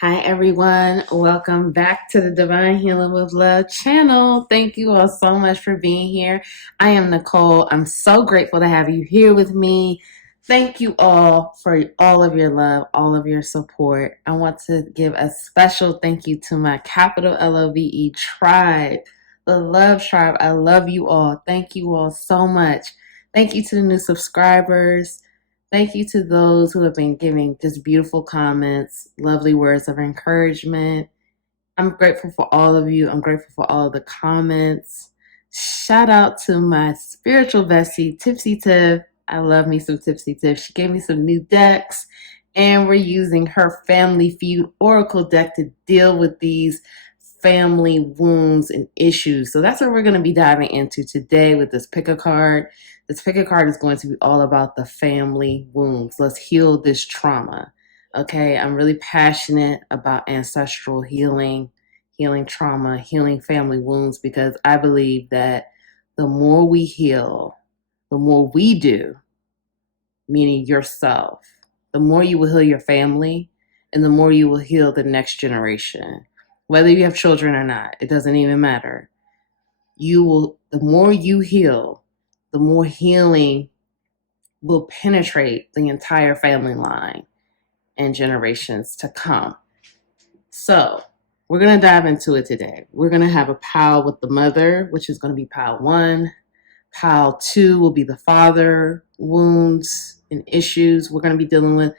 Hi, everyone. Welcome back to the Divine Healing with Love channel. Thank you all so much for being here. I am Nicole. I'm so grateful to have you here with me. Thank you all for all of your love, all of your support. I want to give a special thank you to my capital LOVE tribe, the Love Tribe. I love you all. Thank you all so much. Thank you to the new subscribers. Thank you to those who have been giving just beautiful comments, lovely words of encouragement. I'm grateful for all of you. I'm grateful for all of the comments. Shout out to my spiritual bestie, Tipsy Tiff. I love me some Tipsy Tiff. She gave me some new decks, and we're using her Family Feud Oracle deck to deal with these family wounds and issues. So that's what we're going to be diving into today with this pickacard. This pickacard is going to be all about the family wounds. Let's heal this trauma. Okay, I'm really passionate about ancestral healing, healing trauma, healing family wounds, because I believe that the more we heal, the more we do, meaning yourself, the more you will heal your family, and the more you will heal the next generation. Whether you have children or not, it doesn't even matter. The more you heal, the more healing will penetrate the entire family line and generations to come. So we're going to dive into it today. We're going to have a pile with the mother, which is going to be pile 1. Pile 2 will be the father, wounds and issues we're going to be dealing with.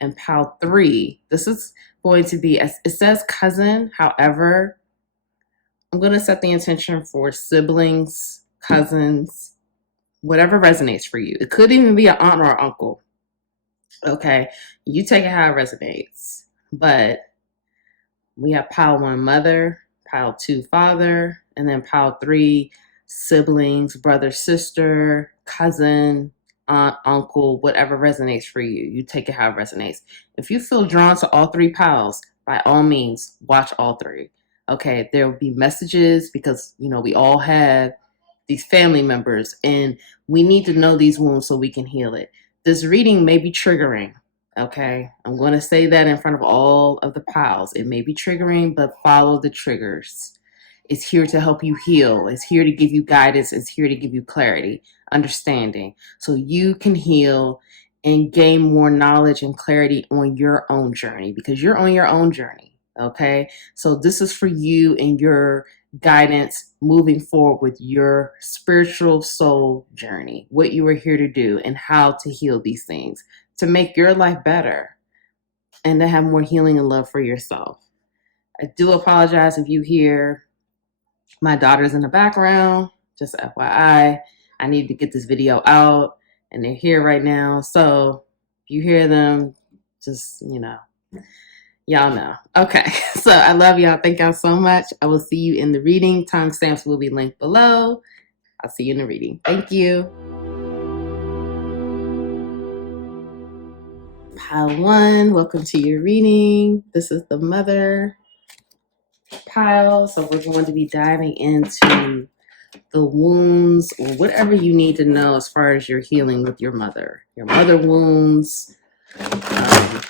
And pile 3, this is going to be, it says cousin. However, I'm going to set the intention for siblings, cousins, whatever resonates for you. It could even be an aunt or uncle. Okay, you take it how it resonates. But we have pile 1 mother, pile 2 father, and then pile 3 siblings, brother, sister, cousin, aunt, uncle, whatever resonates for you. You take it how it resonates. If you feel drawn to all 3 piles, by all means, watch all 3. Okay, there will be messages because, we all have these family members and we need to know these wounds so we can heal it. This reading may be triggering. Okay, I'm going to say that in front of all of the piles. It may be triggering, but follow the triggers. It's here to help you heal. It's here to give you guidance. It's here to give you clarity, understanding, so you can heal and gain more knowledge and clarity on your own journey, because you're on your own journey. Okay, so this is for you and your guidance moving forward with your spiritual soul journey, what you are here to do and how to heal these things to make your life better and to have more healing and love for yourself. I do apologize if you hear my daughters in the background. Just FYI, I need to get this video out and they're here right now. So if you hear them, just, y'all know. Okay, so I love y'all. Thank y'all so much. I will see you in the reading. Timestamps will be linked below. I'll see you in the reading. Thank you. Pile 1, welcome to your reading. This is the mother pile. So we're going to be diving into the wounds or whatever you need to know as far as your healing with your mother wounds,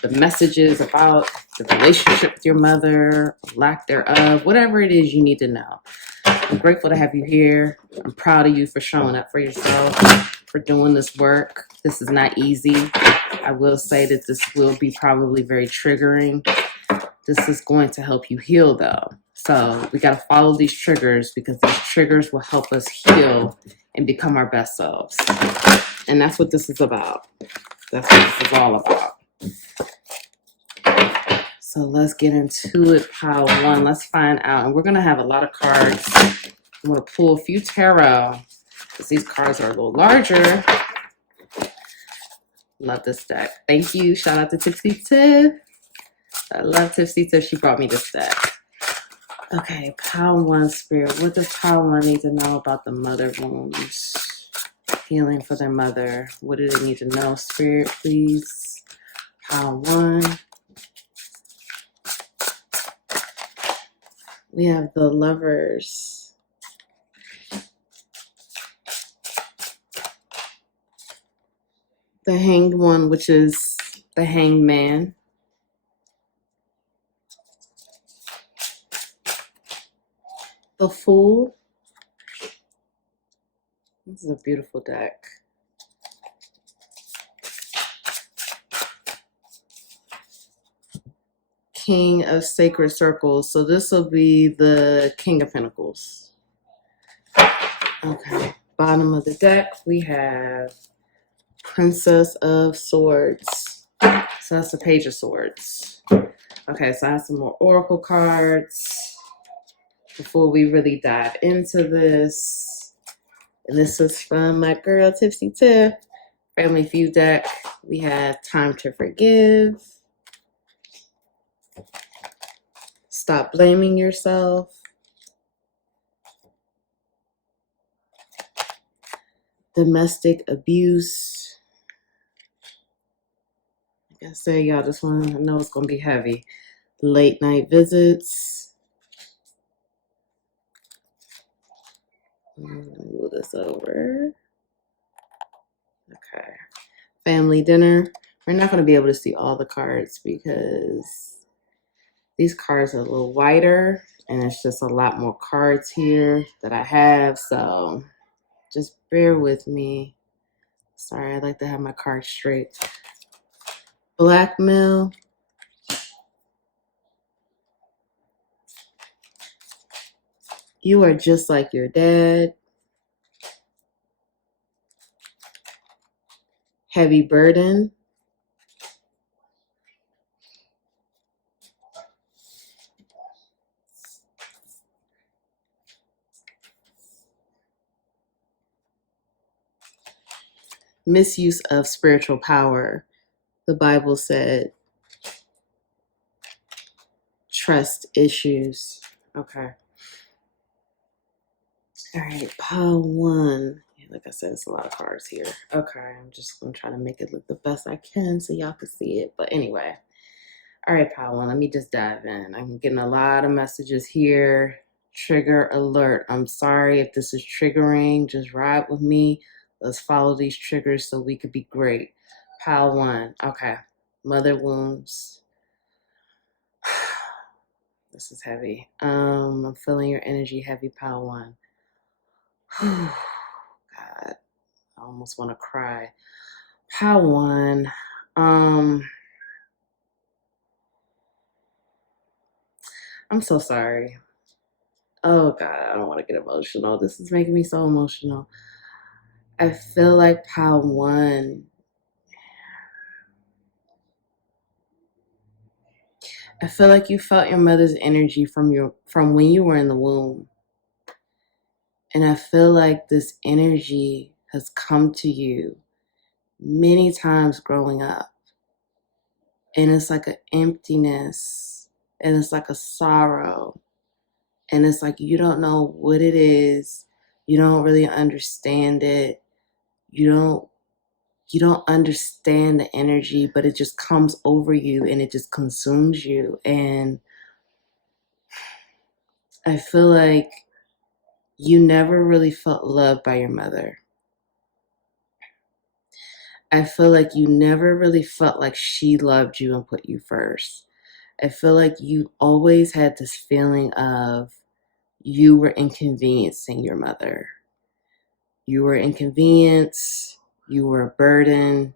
the messages about the relationship with your mother, lack thereof, whatever it is you need to know. I'm grateful to have you here. I'm proud of you for showing up for yourself, for doing this work. This is not easy. I will say that this will be probably very triggering. This is going to help you heal, though. So we got to follow these triggers, because these triggers will help us heal and become our best selves. And that's what this is about. That's what this is all about. So let's get into it. Pile 1. Let's find out. And we're going to have a lot of cards. I'm going to pull a few tarot because these cards are a little larger. Love this deck. Thank you. Shout out to Tipsy Tiff. I love Tipsy Tiff. She brought me this deck. Okay, pile 1 spirit. What does pile 1 need to know about the mother wounds? Healing for their mother. What do they need to know? Spirit, please. Pile 1. We have the Lovers. The Hanged One, which is the Hanged Man. The Fool. This is a beautiful deck. King of Sacred Circles. So this will be the King of Pentacles. Okay. Bottom of the deck, we have Princess of Swords. So that's the Page of Swords. Okay, so I have some more Oracle cards before we really dive into this. And this is from my girl, Tipsy Tiff. Family Feud deck. We have Time to Forgive. Stop Blaming Yourself. Domestic Abuse. Like I said, y'all, this one, I know it's going to be heavy. Late Night Visits. Move this over. Okay. Family Dinner. We're not going to be able to see all the cards because these cards are a little wider and it's just a lot more cards here that I have. So just bear with me. Sorry, I like to have my cards straight. Blackmail. You are just like your dad. Heavy burden. Misuse of spiritual power. The Bible said trust issues. Okay. All right, pile one. Yeah, like I said, it's a lot of cards here. Okay, I'm just going to try to make it look the best I can so y'all can see it. But anyway. All right, pile one, let me just dive in. I'm getting a lot of messages here. Trigger alert. I'm sorry if this is triggering. Just ride with me. Let's follow these triggers so we could be great. Pile one. Okay. Mother wounds. This is heavy. I'm feeling your energy heavy, pile one. God, I almost want to cry. Pile one. I'm so sorry. Oh God, I don't want to get emotional. This is making me so emotional. I feel like pile one. I feel like you felt your mother's energy from when you were in the womb. And I feel like this energy has come to you many times growing up. And it's like an emptiness. And it's like a sorrow. And it's like you don't know what it is. You don't really understand it. You don't understand the energy, but it just comes over you and it just consumes you. And I feel like you never really felt loved by your mother. I feel like you never really felt like she loved you and put you first. I feel like you always had this feeling of you were inconveniencing your mother. You were inconvenienced. You were a burden.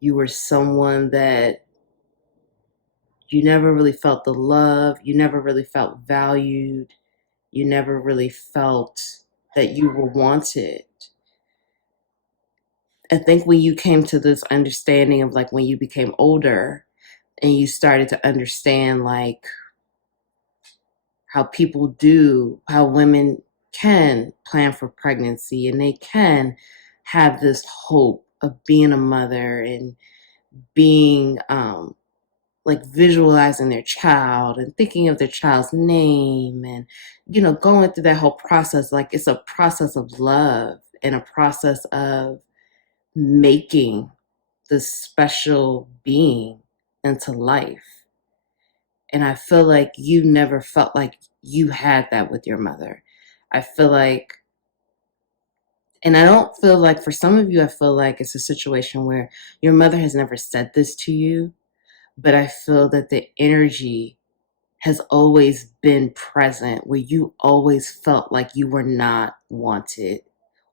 You were someone that you never really felt the love. You never really felt valued. You never really felt that you were wanted. I think when you came to this understanding of like when you became older and you started to understand like how people do, how women can plan for pregnancy and they can have this hope of being a mother and being like visualizing their child and thinking of their child's name and, going through that whole process. Like it's a process of love and a process of making this special being into life. And I feel like you never felt like you had that with your mother. I feel like, and I don't feel like for some of you, I feel like it's a situation where your mother has never said this to you, but I feel that the energy has always been present, where you always felt like you were not wanted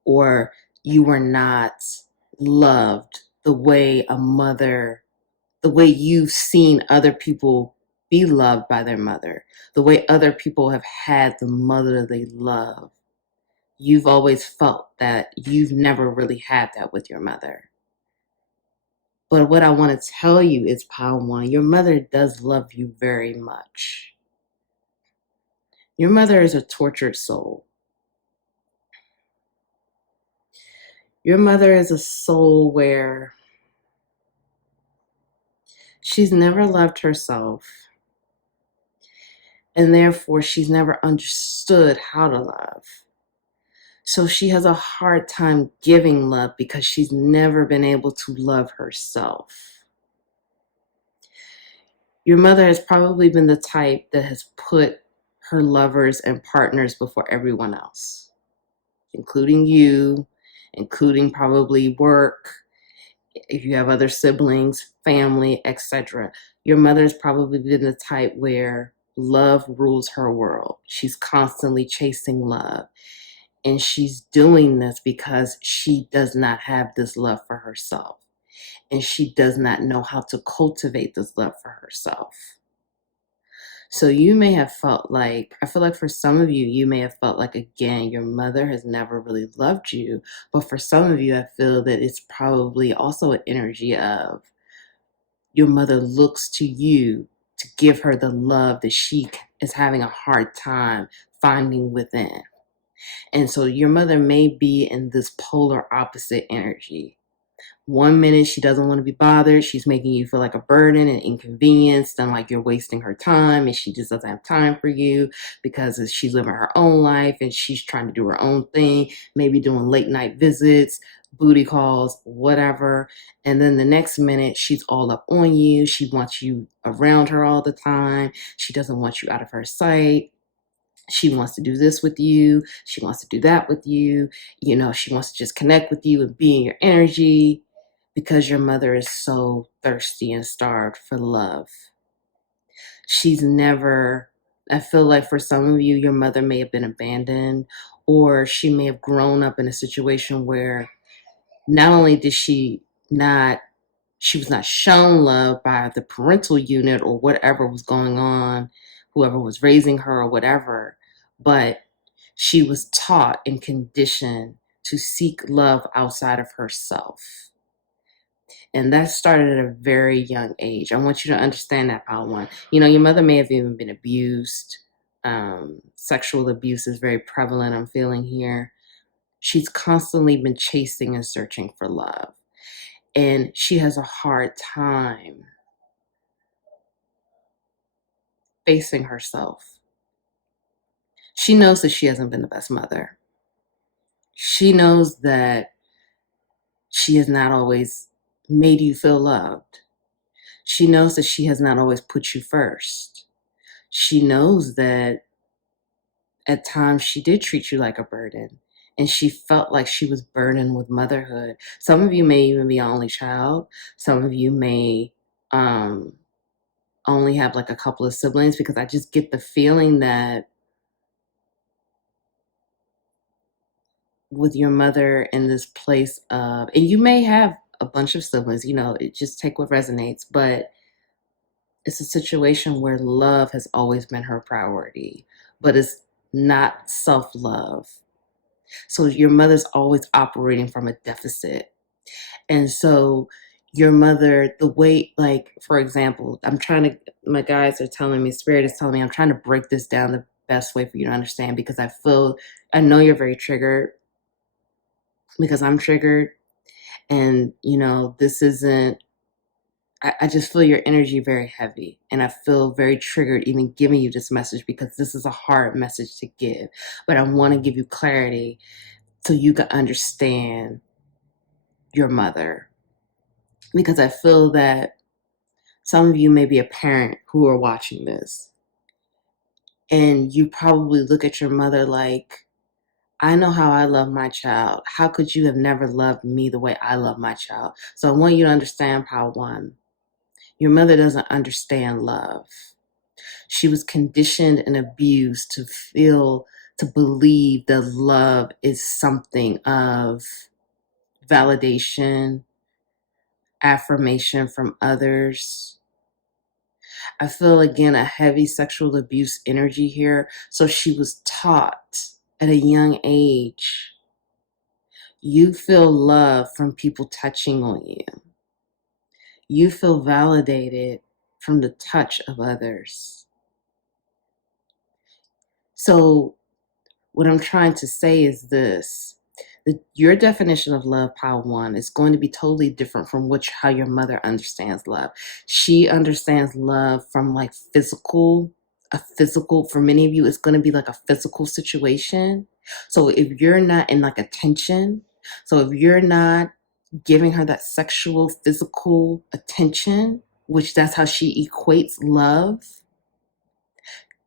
or you were not loved the way a mother, the way you've seen other people be loved by their mother, the way other people have had the mother they love. You've always felt that you've never really had that with your mother. But what I want to tell you is, Pile One, your mother does love you very much. Your mother is a tortured soul. Your mother is a soul where she's never loved herself, and therefore she's never understood how to love. So she has a hard time giving love because she's never been able to love herself. Your mother has probably been the type that has put her lovers and partners before everyone else, including you, including probably work, if you have other siblings, family, etc. Your mother's probably been the type where love rules her world. She's constantly chasing love. And she's doing this because she does not have this love for herself. And she does not know how to cultivate this love for herself. So you may have felt like, I feel like for some of you, you may have felt like, again, your mother has never really loved you. But for some of you, I feel that it's probably also an energy of your mother looks to you to give her the love that she is having a hard time finding within. And so your mother may be in this polar opposite energy. One minute she doesn't want to be bothered. She's making you feel like a burden and inconvenience, and like you're wasting her time, and she just doesn't have time for you because she's living her own life and she's trying to do her own thing, maybe doing late night visits, booty calls, whatever. And then the next minute she's all up on you. She wants you around her all the time. She doesn't want you out of her sight. She wants to do this with you. She wants to do that with you. You know, she wants to just connect with you and be in your energy because your mother is so thirsty and starved for love. She's never, I feel like for some of you, your mother may have been abandoned, or she may have grown up in a situation where not only did she was not shown love by the parental unit or whatever was going on, whoever was raising her or whatever, but she was taught and conditioned to seek love outside of herself. And that started at a very young age. I want you to understand that, Pile One. You know, your mother may have even been abused. Sexual abuse is very prevalent, I'm feeling here. She's constantly been chasing and searching for love. And she has a hard time facing herself. She knows that she hasn't been the best mother. She knows that she has not always made you feel loved. She knows that she has not always put you first. She knows that at times she did treat you like a burden, and she felt like she was burdened with motherhood. Some of you may even be an only child. Some of you may only have like a couple of siblings, because I just get the feeling that with your mother in this place of, and you may have a bunch of siblings, you know, it just take what resonates, but it's a situation where love has always been her priority, but it's not self-love. So your mother's always operating from a deficit. And so your mother, the way, like, for example, my guys are telling me, Spirit is telling me, I'm trying to break this down the best way for you to understand, because I know you're very triggered, because I'm triggered. And, you know, this isn't, I just feel your energy very heavy, and I feel very triggered even giving you this message, because this is a hard message to give. But I want to give you clarity so you can understand your mother, because I feel that some of you may be a parent who are watching this, and you probably look at your mother like, I know how I love my child. How could you have never loved me the way I love my child? So I want you to understand, Pile One, your mother doesn't understand love. She was conditioned and abused to believe that love is something of validation, affirmation from others. I feel again a heavy sexual abuse energy here. So she was taught at a young age, you feel love from people touching on you. You feel validated from the touch of others. So what I'm trying to say is this. Your definition of love, Pile 1, is going to be totally different from how your mother understands love. She understands love from like for many of you, it's going to be like a physical situation. So if you're not in like a tension, so if you're not giving her that sexual, physical attention, which that's how she equates love,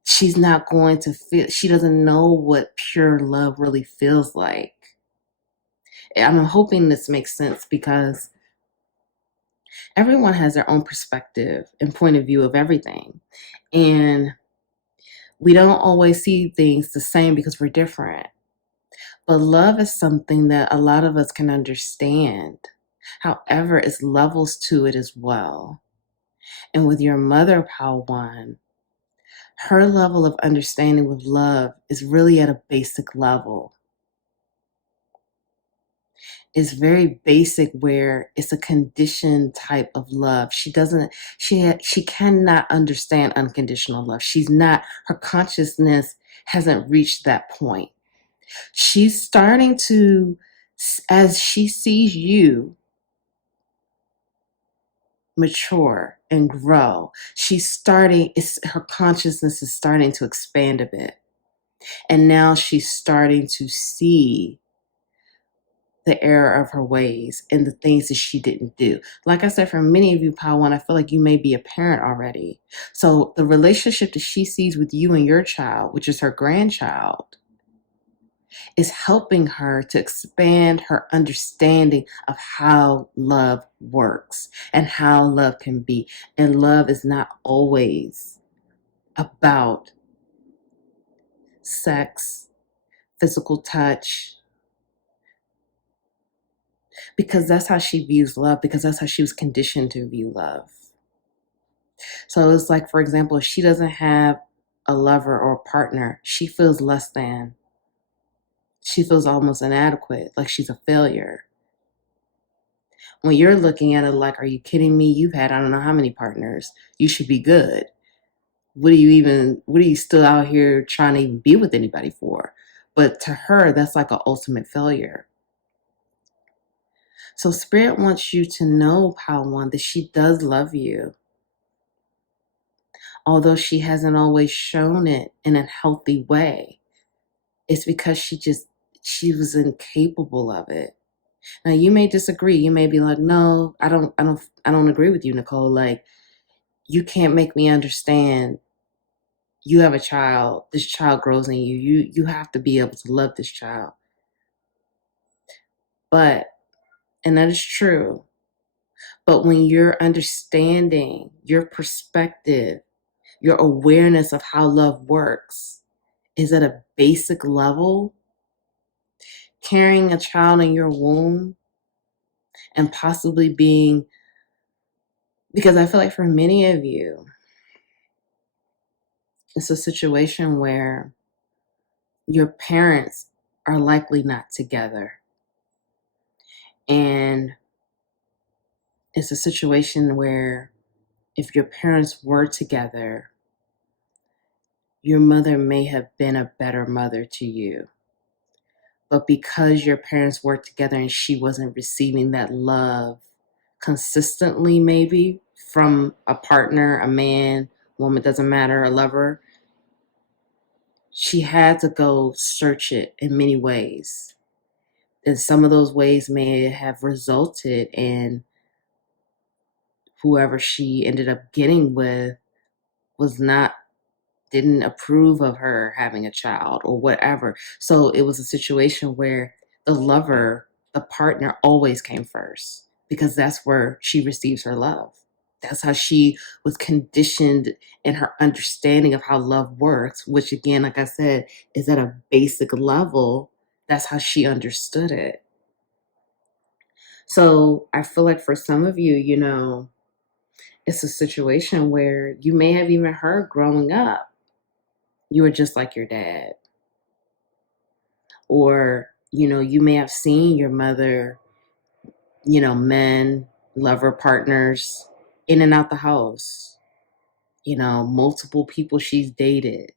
she's not going to feel, she doesn't know what pure love really feels like. I'm hoping this makes sense because everyone has their own perspective and point of view of everything. And we don't always see things the same because we're different. But love is something that a lot of us can understand. However, it's levels to it as well. And with your mother, Pal 1, her level of understanding with love is really at a basic level. Is very basic, where it's a conditioned type of love. She cannot understand unconditional love. Her consciousness hasn't reached that point. She's starting to, as she sees you mature and grow, her consciousness is starting to expand a bit. And now she's starting to see the error of her ways and the things that she didn't do. Like I said, for many of you, Pile 1, I feel like you may be a parent already. So the relationship that she sees with you and your child, which is her grandchild, is helping her to expand her understanding of how love works and how love can be. And love is not always about sex, physical touch, because that's how she views love, because that's how she was conditioned to view love. So it's like, for example, if she doesn't have a lover or a partner, she feels less than. She feels almost inadequate, like she's a failure. When you're looking at it like, are you kidding me? You've had I don't know how many partners. You should be good. What are you still out here trying to even be with anybody for? But to her, that's like an ultimate failure. So Spirit wants you to know, Pile 1, that she does love you. Although she hasn't always shown it in a healthy way. It's because she was incapable of it. Now you may disagree. You may be like, no, I don't agree with you, Nicole. Like, you can't make me understand. You have a child. This child grows in you. You have to be able to love this child. And that is true. But when your understanding, your perspective, your awareness of how love works is at a basic level, carrying a child in your womb and possibly because I feel like for many of you, it's a situation where your parents are likely not together. And it's a situation where if your parents were together, your mother may have been a better mother to you. But because your parents were together and she wasn't receiving that love consistently, maybe from a partner, a man, woman, doesn't matter, a lover, she had to go search it in many ways. And some of those ways may have resulted in whoever she ended up getting with didn't approve of her having a child or whatever. So it was a situation where the partner always came first because that's where she receives her love. That's how she was conditioned in her understanding of how love works, which again, like I said, is at a basic level. That's how she understood it. So I feel like for some of you, you know, it's a situation where you may have even heard growing up, you were just like your dad. Or, you know, you may have seen your mother, you know, men, lover partners in and out the house, you know, multiple people she's dated.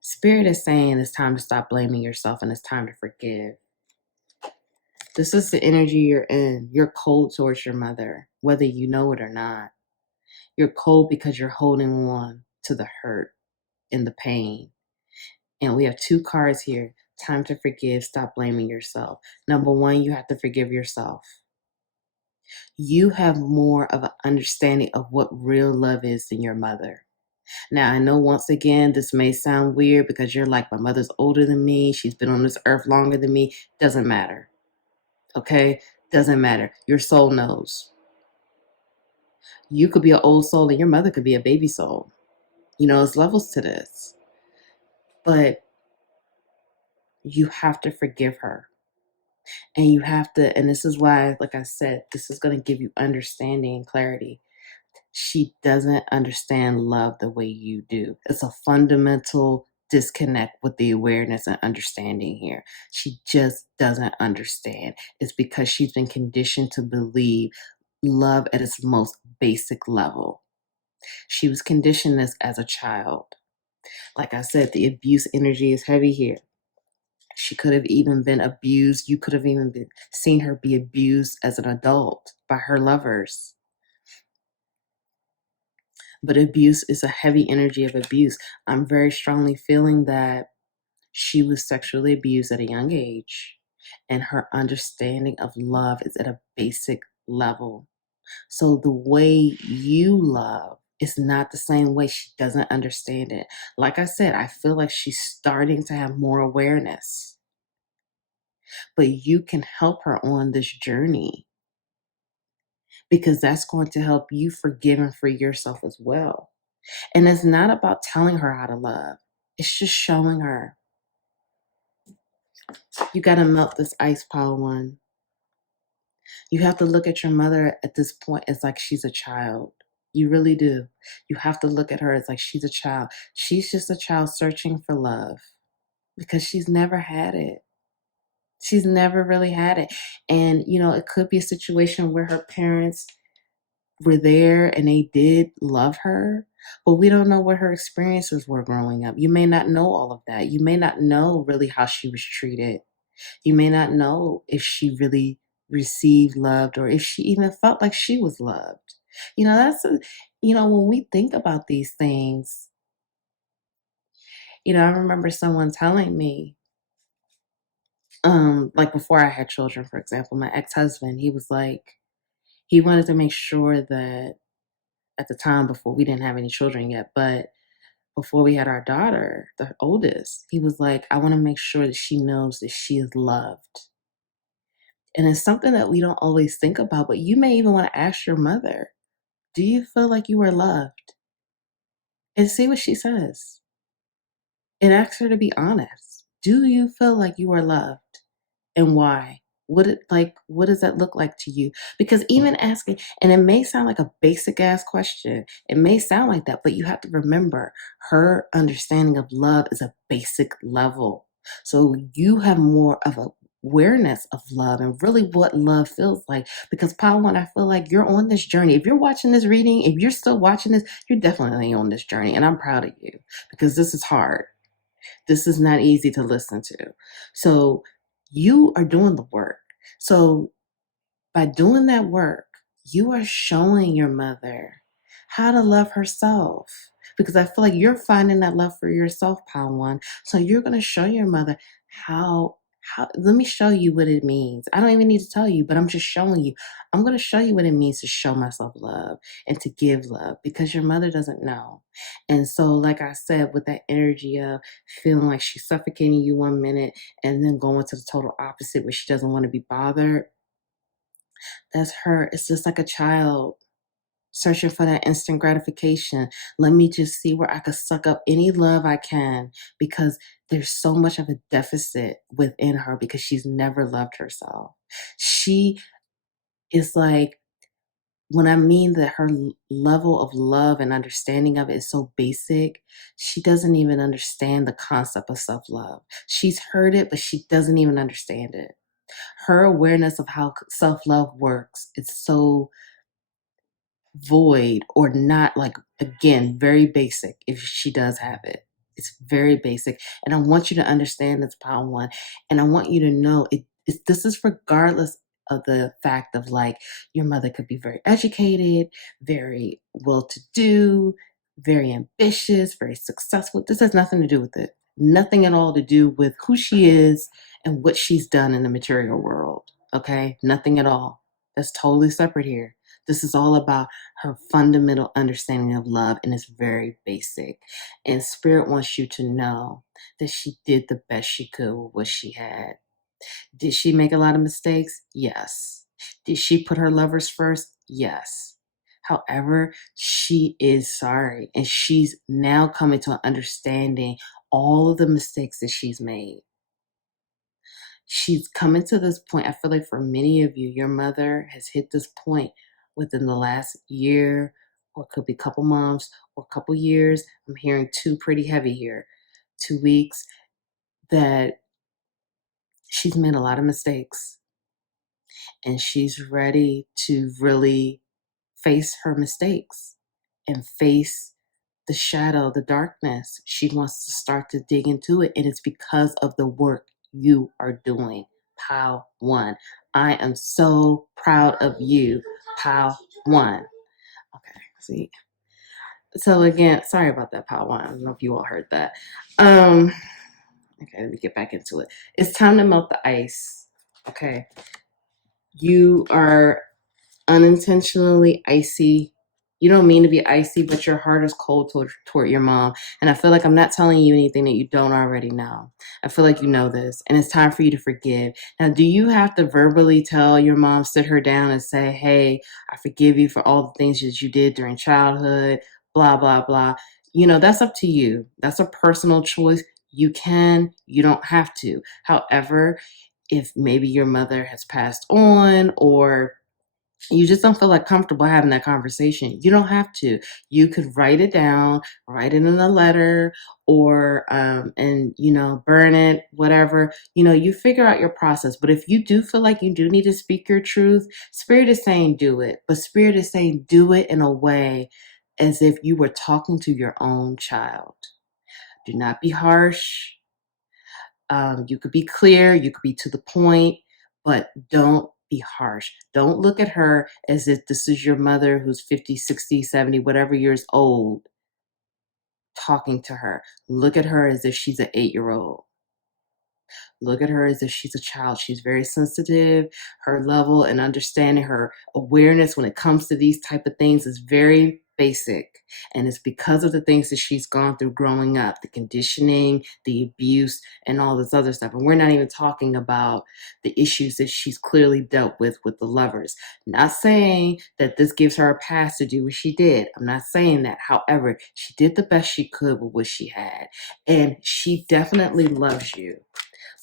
Spirit is saying it's time to stop blaming yourself and it's time to forgive. This is the energy you're in. You're cold towards your mother, whether you know it or not. You're cold because you're holding on to the hurt and the pain. And we have two cards here. Time to forgive. Stop blaming yourself. Number one, you have to forgive yourself. You have more of an understanding of what real love is than your mother. Now, I know once again, this may sound weird because you're like, my mother's older than me. She's been on this earth longer than me. Doesn't matter. Okay? Doesn't matter. Your soul knows. You could be an old soul and your mother could be a baby soul. You know, there's levels to this. But you have to forgive her. And you have to, and this is why, like I said, this is going to give you understanding and clarity. She doesn't understand love the way you do. It's a fundamental disconnect with the awareness and understanding here. She just doesn't understand. It's because she's been conditioned to believe love at its most basic level. She was conditioned this as a child. Like I said, the abuse energy is heavy here. She could have even been abused. You could have even seen her be abused as an adult by her lovers. But abuse is a heavy energy of abuse. I'm very strongly feeling that she was sexually abused at a young age, and her understanding of love is at a basic level. So the way you love is not the same way. She doesn't understand it. Like I said, I feel like she's starting to have more awareness. But you can help her on this journey because that's going to help you forgive and free yourself as well. And it's not about telling her how to love. It's just showing her. You got to melt this ice, pile one. You have to look at your mother at this point as like she's a child. You really do. You have to look at her as like she's a child. She's just a child searching for love because she's never had it. She's never really had it. And, you know, it could be a situation where her parents were there and they did love her, but we don't know what her experiences were growing up. You may not know all of that. You may not know really how she was treated. You may not know if she really received loved or if she even felt like she was loved. You know, when we think about these things, you know, I remember someone telling me, like before I had children, for example, my ex-husband, he was like, he wanted to make sure that at the time before we didn't have any children yet, but before we had our daughter, the oldest, he was like, I want to make sure that she knows that she is loved. And it's something that we don't always think about, but you may even want to ask your mother, do you feel like you were loved? And see what she says. And ask her to be honest. Do you feel like you are loved? And why? What does that look like to you? Because even asking, and it may sound like a basic ass question, it may sound like that, but you have to remember her understanding of love is a basic level. So you have more of a awareness of love and really what love feels like. Because Pawan, I feel like you're on this journey. If you're watching this reading, if you're still watching this, you're definitely on this journey. And I'm proud of you because this is hard. This is not easy to listen to. So you are doing the work. So by doing that work, you are showing your mother how to love herself. Because I feel like you're finding that love for yourself, Pawan. So you're going to show your mother how let me show you what it means. I don't even need to tell you, but I'm just showing you. I'm going to show you what it means to show myself love and to give love because your mother doesn't know. And so, like I said, with that energy of feeling like she's suffocating you one minute and then going to the total opposite where she doesn't want to be bothered, That's her. It's just like a child searching for that instant gratification. Let me just see where I could suck up any love I can because there's so much of a deficit within her because she's never loved herself. She is like, when I mean that her level of love and understanding of it is so basic, she doesn't even understand the concept of self love. She's heard it, but she doesn't even understand it. Her awareness of how self love works is so void or not, like, again, very basic if she does have it. It's very basic. And I want you to understand this, Power One. And I want you to know this is regardless of the fact of, like, your mother could be very educated, very well to do, very ambitious, very successful. This has nothing to do with it. Nothing at all to do with who she is and what she's done in the material world. Okay? Nothing at all. That's totally separate here. This is all about her fundamental understanding of love, and it's very basic. And Spirit wants you to know that she did the best she could with what she had. Did she make a lot of mistakes? Yes. Did she put her lovers first? Yes. However, she is sorry, and she's now coming to an understanding all of the mistakes that she's made. She's coming to this point. I feel like for many of you, your mother has hit this point within the last year, or it could be a couple months or a couple years. I'm hearing two pretty heavy here, 2 weeks, that she's made a lot of mistakes and she's ready to really face her mistakes and face the shadow, the darkness. She wants to start to dig into it, and it's because of the work you are doing. Pow One. I am so proud of you. Pow One. Okay, see. So again, sorry about that, Pow One. I don't know if you all heard that. Okay, let me get back into it. It's time to melt the ice. Okay. You are unintentionally icy. You don't mean to be icy, but your heart is cold toward your mom. And I feel like I'm not telling you anything that you don't already know. I feel like you know this, and it's time for you to forgive. Now, do you have to verbally tell your mom, sit her down and say, hey, I forgive you for all the things that you did during childhood, blah, blah, blah. That's up to you. That's a personal choice. You can, you don't have to. However, if maybe your mother has passed on, or you just don't feel like comfortable having that conversation, you don't have to. You could write it down, write it in a letter, or and burn it, whatever. You figure out your process. But if you do feel like you do need to speak your truth, Spirit is saying do it. But Spirit is saying do it in a way as if you were talking to your own child. Do not be harsh. You could be clear, you could be to the point, but don't be harsh. Don't look at her as if this is your mother who's 50, 60, 70, whatever years old, talking to her. Look at her as if she's an 8-year-old. Look at her as if she's a child. She's very sensitive. Her level and understanding, her awareness when it comes to these type of things is very basic. And it's because of the things that she's gone through growing up, the conditioning, the abuse, and all this other stuff. And we're not even talking about the issues that she's clearly dealt with the lovers. Not saying that this gives her a pass to do what she did. I'm not saying that. However, she did the best she could with what she had. And she definitely loves you.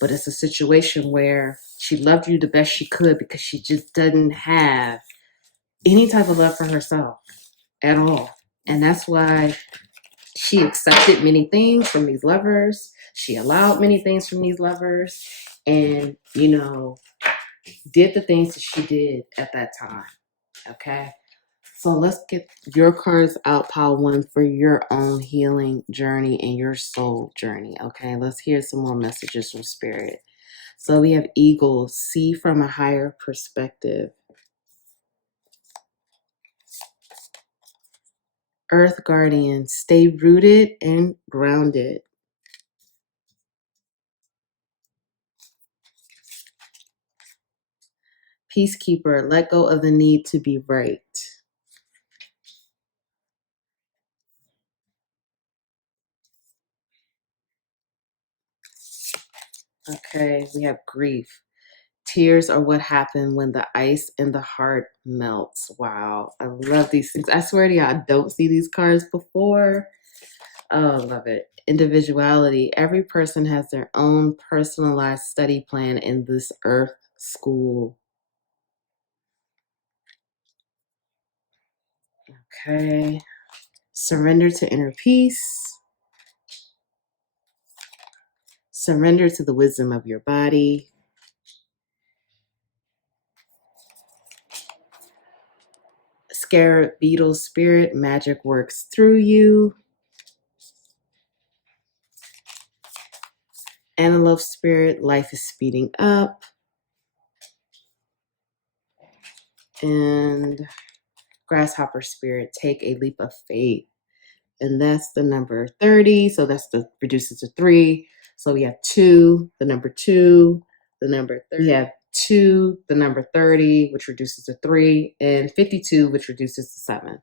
But it's a situation where she loved you the best she could because she just doesn't have any type of love for herself at all. And that's why she accepted many things from these lovers. She allowed many things from these lovers, and, did the things that she did at that time. Okay. So let's get your cards out, Power One, for your own healing journey and your soul journey. Okay. Let's hear some more messages from Spirit. So we have Eagle, see from a higher perspective. Earth Guardian, stay rooted and grounded. Peacekeeper, let go of the need to be right. Okay, we have Grief. Tears are what happen when the ice in the heart melts. Wow, I love these things. I swear to you, I don't see these cards before. Oh, love it. Individuality. Every person has their own personalized study plan in this earth school. Okay. Surrender to inner peace. Surrender to the wisdom of your body. Scarab beetle spirit, magic works through you. Antelope spirit, life is speeding up. And grasshopper spirit, take a leap of faith. And that's the number 30. So that's the reduces to 3. So we have 2, the number 2, the number 30. We have 2, the number 30, which reduces to 3, and 52, which reduces to 7.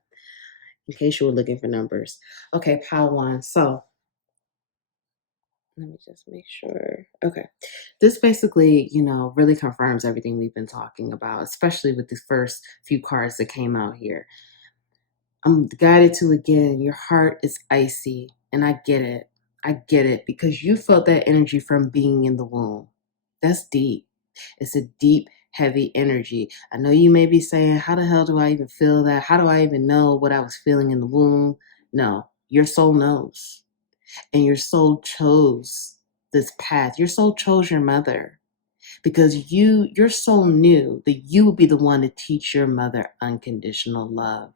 In case you were looking for numbers. Okay, pile 1. So let me just make sure. Okay. This basically, really confirms everything we've been talking about, especially with the first few cards that came out here. I'm guided to, again, your heart is icy, and I get it. I get it because you felt that energy from being in the womb. That's deep. It's a deep, heavy energy. I know you may be saying, how the hell do I even feel that? How do I even know what I was feeling in the womb? No, your soul knows. And your soul chose this path. Your soul chose your mother because your soul knew that you would be the one to teach your mother unconditional love.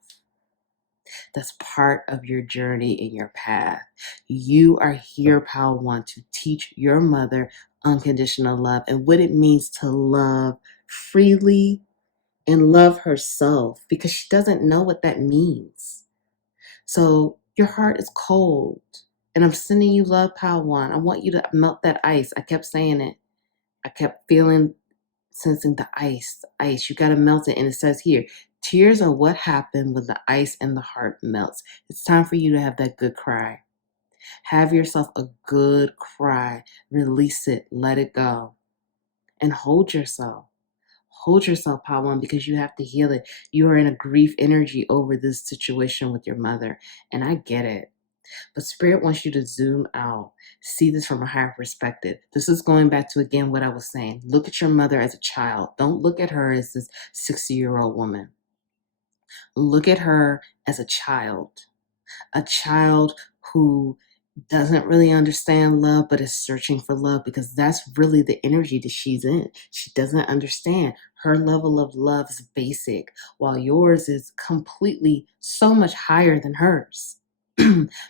That's part of your journey in your path. You are here, Pile 1, to teach your mother unconditional love and what it means to love freely and love herself because she doesn't know what that means. So your heart is cold and I'm sending you love, Pile 1. I want you to melt that ice. I kept saying it. I kept sensing the ice. You got to melt it. And it says here, tears are what happen when the ice in the heart melts. It's time for you to have that good cry. Have yourself a good cry. Release it. Let it go. And hold yourself. Hold yourself, Pile 1, because you have to heal it. You are in a grief energy over this situation with your mother. And I get it. But Spirit wants you to zoom out, see this from a higher perspective. This is going back to, again, what I was saying. Look at your mother as a child. Don't look at her as this 60-year-old woman. Look at her as a child who doesn't really understand love, but is searching for love because that's really the energy that she's in. She doesn't understand. Her level of love is basic, while yours is completely so much higher than hers.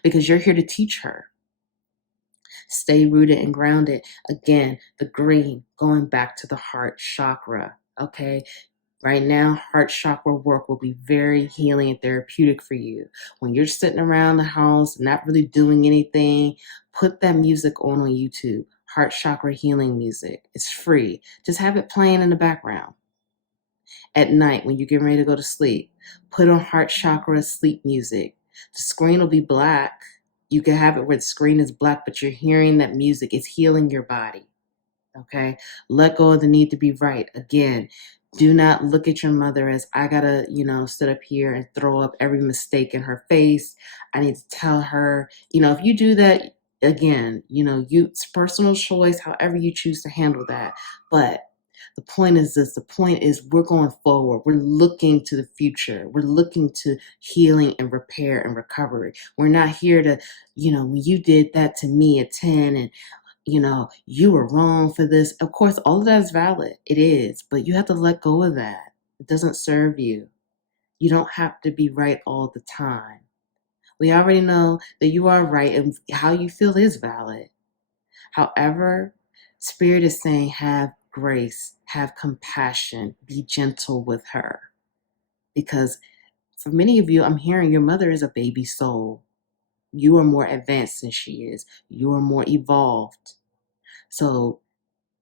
Because you're here to teach her. Stay rooted and grounded. Again, the green, going back to the heart chakra. Okay. Right now, heart chakra work will be very healing and therapeutic for you. When you're sitting around the house, not really doing anything, put that music on YouTube. Heart chakra healing music. It's free. Just have it playing in the background. At night, when you're getting ready to go to sleep, put on heart chakra sleep music. The screen will be black. You can have it where the screen is black, but you're hearing that music. It's healing your body. Okay? Let go of the need to be right. Again, do not look at your mother as I gotta, sit up here and throw up every mistake in her face. I need to tell her, if you do that, again, it's personal choice, however you choose to handle that. But the point is this, the point is we're going forward. We're looking to the future. We're looking to healing and repair and recovery. We're not here to, when you did that to me at 10 and, you were wrong for this. Of course, all of that is valid. It is, but you have to let go of that. It doesn't serve you. You don't have to be right all the time. We already know that you are right and how you feel is valid. However, Spirit is saying have grace, have compassion, be gentle with her. Because for many of you, I'm hearing your mother is a baby soul. You are more advanced than she is. You are more evolved. So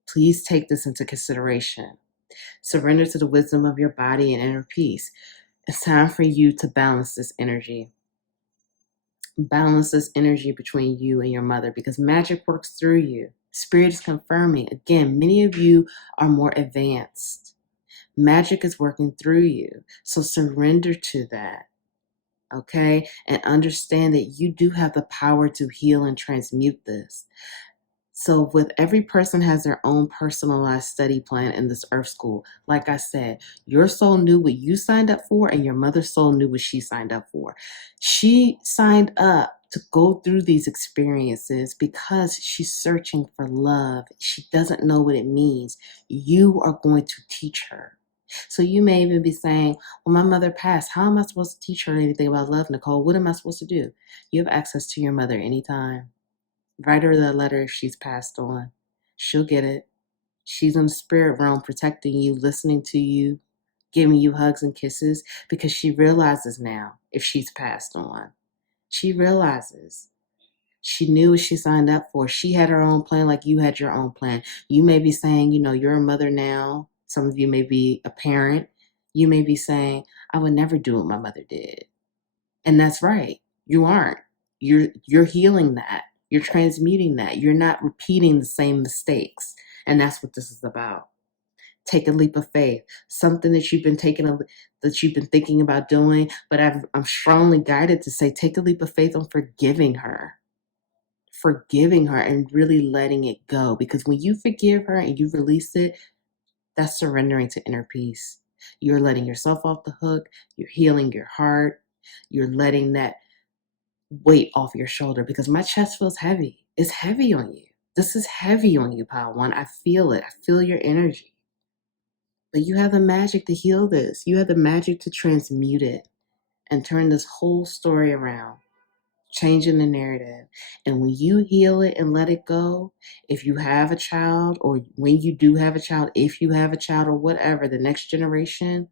please take this into consideration. Surrender to the wisdom of your body and inner peace. It's time for you to balance this energy. Balance this energy between you and your mother because magic works through you. Spirit is confirming. Again, many of you are more advanced. Magic is working through you. So surrender to that. Okay? And understand that you do have the power to heal and transmute this. So with every person has their own personalized study plan in this earth school. Like I said, your soul knew what you signed up for and your mother's soul knew what she signed up for. She signed up to go through these experiences because she's searching for love. She doesn't know what it means. You are going to teach her. So you may even be saying, well, my mother passed. How am I supposed to teach her anything about love, Nicole? What am I supposed to do? You have access to your mother anytime. Write her that letter if she's passed on. She'll get it. She's in the spirit realm protecting you, listening to you, giving you hugs and kisses because she realizes now if she's passed on. She realizes. She knew what she signed up for. She had her own plan like you had your own plan. You may be saying, you're a mother now. Some of you may be a parent. You may be saying, I would never do what my mother did. And that's right. You aren't. You're healing that. You're transmuting that. You're not repeating the same mistakes. And that's what this is about. Take a leap of faith. Something that you've been thinking about doing, but I'm strongly guided to say take a leap of faith on forgiving her. Forgiving her and really letting it go. Because when you forgive her and you release it, that's surrendering to inner peace. You're letting yourself off the hook. You're healing your heart. You're letting that weight off your shoulder because my chest feels heavy. It's heavy on you. This is heavy on you, Pile One. I feel it. I feel your energy. But you have the magic to heal this. You have the magic to transmute it and turn this whole story around, changing the narrative. And when you heal it and let it go, if you have a child or when you do have a child, if you have a child or whatever, the next generation,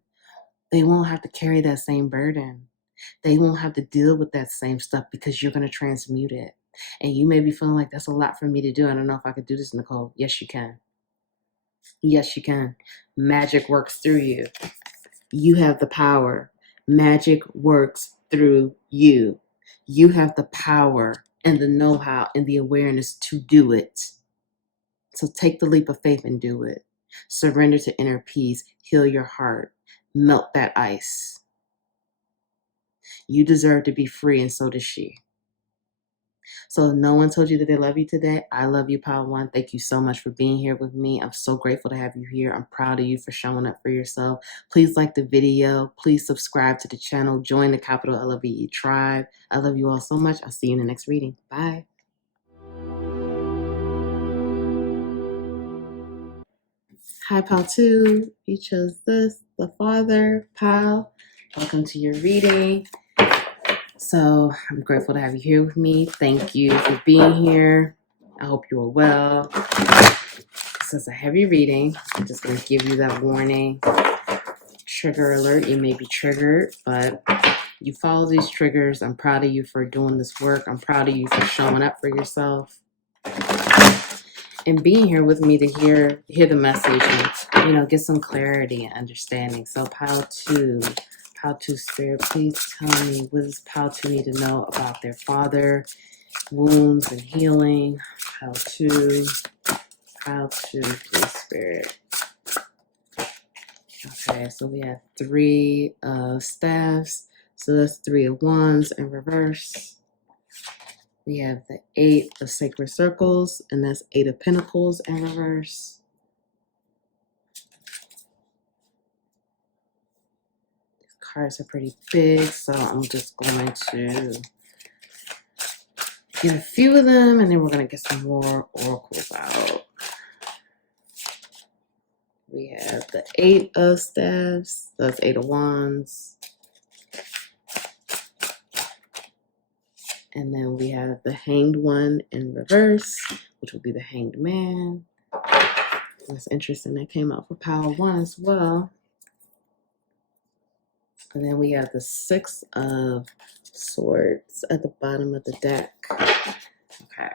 they won't have to carry that same burden. They won't have to deal with that same stuff because you're going to transmute it. And you may be feeling like that's a lot for me to do. I don't know if I could do this, Nicole. Yes, you can. Yes, you can. Magic works through you. You have the power. Magic works through you. You have the power and the know-how and the awareness to do it. So take the leap of faith and do it. Surrender to inner peace. Heal your heart. Melt that ice. You deserve to be free, and so does she. So if no one told you that they love you today, I love you, Power One. Thank you so much for being here with me. I'm so grateful to have you here. I'm proud of you for showing up for yourself. Please like the video. Please subscribe to the channel. Join the capital LOVE tribe. I love you all so much. I'll see you in the next reading. Bye. Hi, Pal 2. You chose this, the Father, Pal. Welcome to your reading. So I'm grateful to have you here with me. Thank you for being here. I hope you are well. This is a heavy reading. I'm just going to give you that warning. Trigger alert. You may be triggered, but you follow these triggers. I'm proud of you for doing this work. I'm proud of you for showing up for yourself and being here with me to hear the message and, get some clarity and understanding. So Pile 2. Pile 2 Spirit, please tell me, what does Pile 2 need to know about their father, wounds and healing? Pile 2, please, Spirit. Okay, so we have 3 of staffs. So that's 3 of wands in reverse. We have the 8 of sacred circles, and that's 8 of pentacles in reverse. Cards are pretty big, so I'm just going to get a few of them, and then we're going to get some more oracles out. We have the 8 of staffs, that's 8 of wands. And then we have the hanged one in reverse, which will be the hanged man. That's interesting. That came out for Power 1 as well. And then we have the 6 of swords at the bottom of the deck. Okay.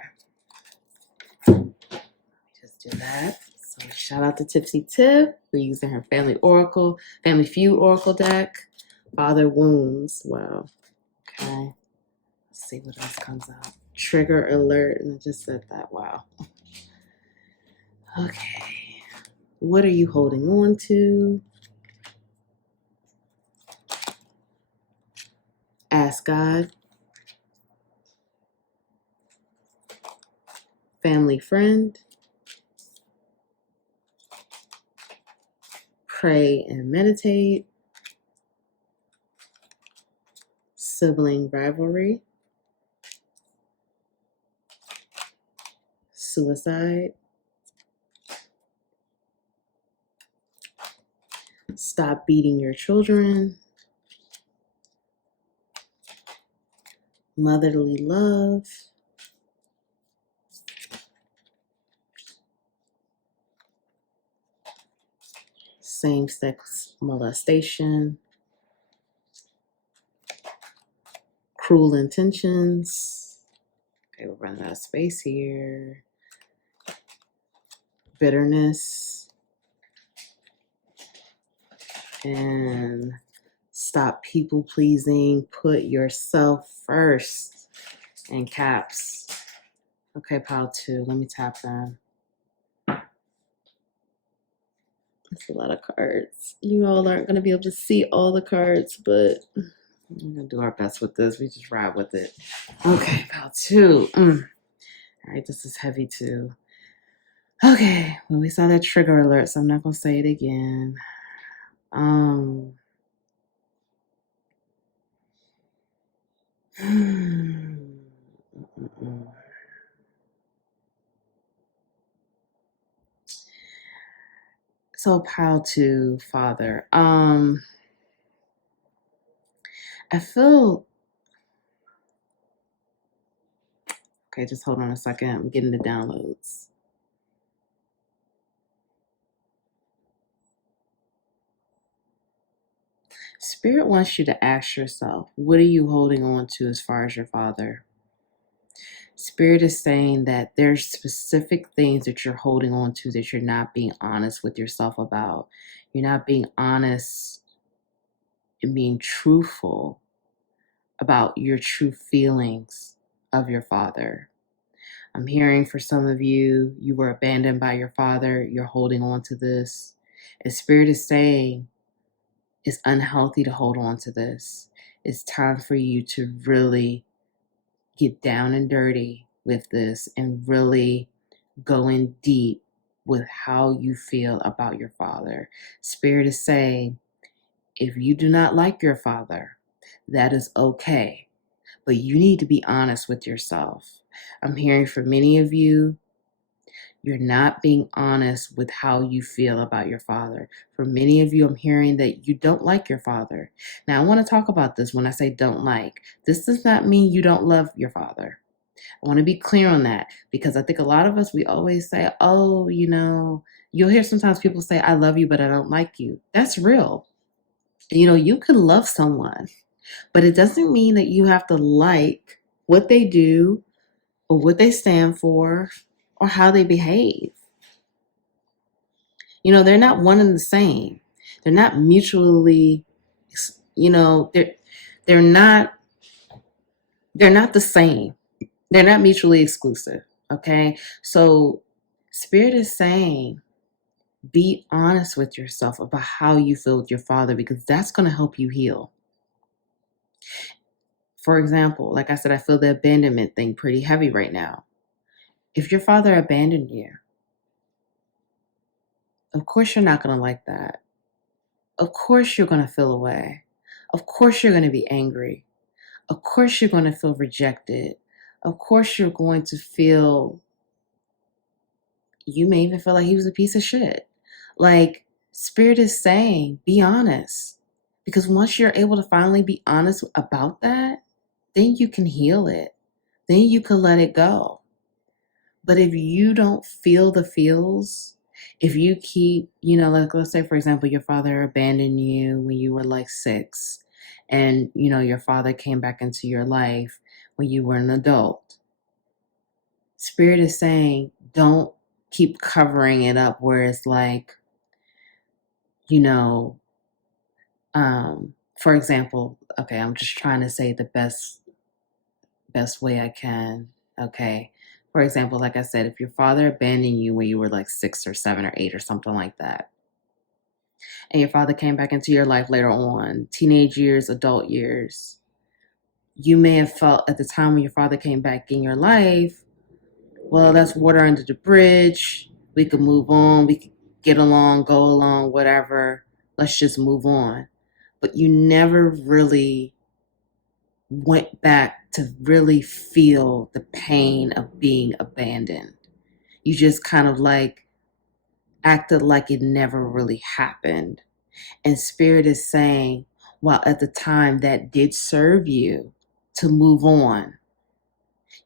Just do that. So shout out to Tipsy Tip for using her Family Feud Oracle deck. Father Wounds. Wow. Okay. Let's see what else comes out. Trigger alert. And I just said that. Wow. Okay. What are you holding on to? Ask God. Family friend. Pray and meditate. Sibling rivalry. Suicide. Stop beating your children. Motherly love. Same-sex molestation. Cruel intentions. Okay, we'll run out of space here. Bitterness. And stop people pleasing. Put yourself first. In caps. Okay, pile 2. Let me tap them. That's a lot of cards. You all aren't going to be able to see all the cards, but we're going to do our best with this. We just ride with it. Okay, pile 2. All right, this is heavy too. Okay, well, we saw that trigger alert, so I'm not going to say it again. So pile 2, Father. I feel. Okay, just hold on a second. I'm getting the downloads. Spirit wants you to ask yourself, what are you holding on to as far as your father? Spirit is saying that there's specific things that you're holding on to that you're not being honest with yourself about. You're not being honest and being truthful about your true feelings of your father. I'm hearing for some of you, you were abandoned by your father. You're holding on to this. And Spirit is saying it's unhealthy to hold on to this. It's time for you to really get down and dirty with this and really go in deep with how you feel about your father. Spirit is saying, if you do not like your father, that is okay. But you need to be honest with yourself. I'm hearing for many of you, you're not being honest with how you feel about your father. For many of you, I'm hearing that you don't like your father. Now, I want to talk about this when I say don't like. This does not mean you don't love your father. I want to be clear on that because I think a lot of us, we always say, oh, you'll hear sometimes people say, I love you, but I don't like you. That's real. You can love someone, but it doesn't mean that you have to like what they do or what they stand for or how they behave. They're not one and the same. They're not mutually, they're not the same. They're not mutually exclusive. Okay. So Spirit is saying, be honest with yourself about how you feel with your father, because that's going to help you heal. For example, like I said, I feel the abandonment thing pretty heavy right now. If your father abandoned you, of course you're not going to like that. Of course you're going to feel away. Of course you're going to be angry. Of course you're going to feel rejected. Of course you're going to feel, you may even feel like he was a piece of shit. Like, Spirit is saying, be honest. Because once you're able to finally be honest about that, then you can heal it. Then you can let it go. But if you don't feel the feels, if you keep, like let's say, for example, your father abandoned you when you were like 6, and, your father came back into your life when you were an adult. Spirit is saying, don't keep covering it up where it's like, for example, I'm just trying to say the best way I can. Okay. For example, like I said, if your father abandoned you when you were like 6 or 7 or 8 or something like that, and your father came back into your life later on, teenage years, adult years, you may have felt at the time when your father came back in your life, well, that's water under the bridge. We could move on. We could get along, go along, whatever. Let's just move on. But you never really went back to really feel the pain of being abandoned. You just kind of like acted like it never really happened. And Spirit is saying, while at the time that did serve you to move on,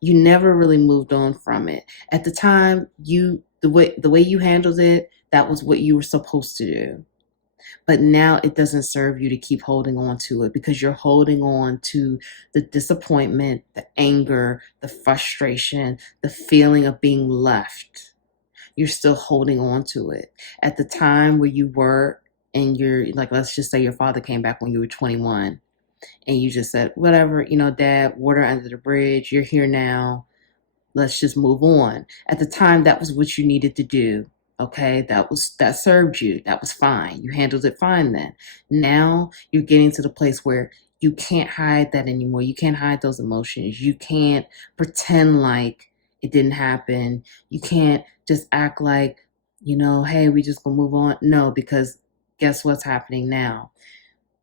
you never really moved on from it. At the time, the way you handled it, that was what you were supposed to do. But now it doesn't serve you to keep holding on to it, because you're holding on to the disappointment, the anger, the frustration, the feeling of being left. You're still holding on to it. At the time where you were, and you're like, let's just say your father came back when you were 21, and you just said, whatever, Dad, water under the bridge, you're here now. Let's just move on. At the time, that was what you needed to do. Okay, that served you. That was fine. You handled it fine then. Now you're getting to the place where you can't hide that anymore. You can't hide those emotions. You can't pretend like it didn't happen. You can't just act like, hey, we just gonna move on. No, because guess what's happening now?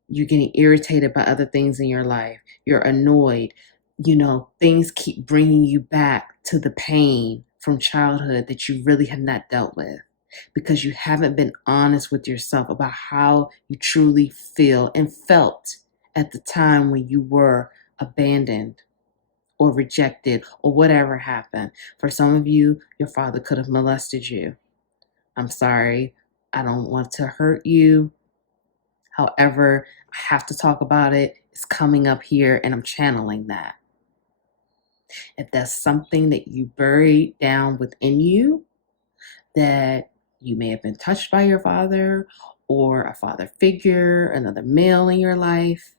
You're getting irritated by other things in your life. You're annoyed. Things keep bringing you back to the pain from childhood that you really have not dealt with, because you haven't been honest with yourself about how you truly feel and felt at the time when you were abandoned or rejected or whatever happened. For some of you, your father could have molested you. I'm sorry. I don't want to hurt you. However, I have to talk about it. It's coming up here and I'm channeling that. If that's something that you buried down within you, that you may have been touched by your father or a father figure, another male in your life,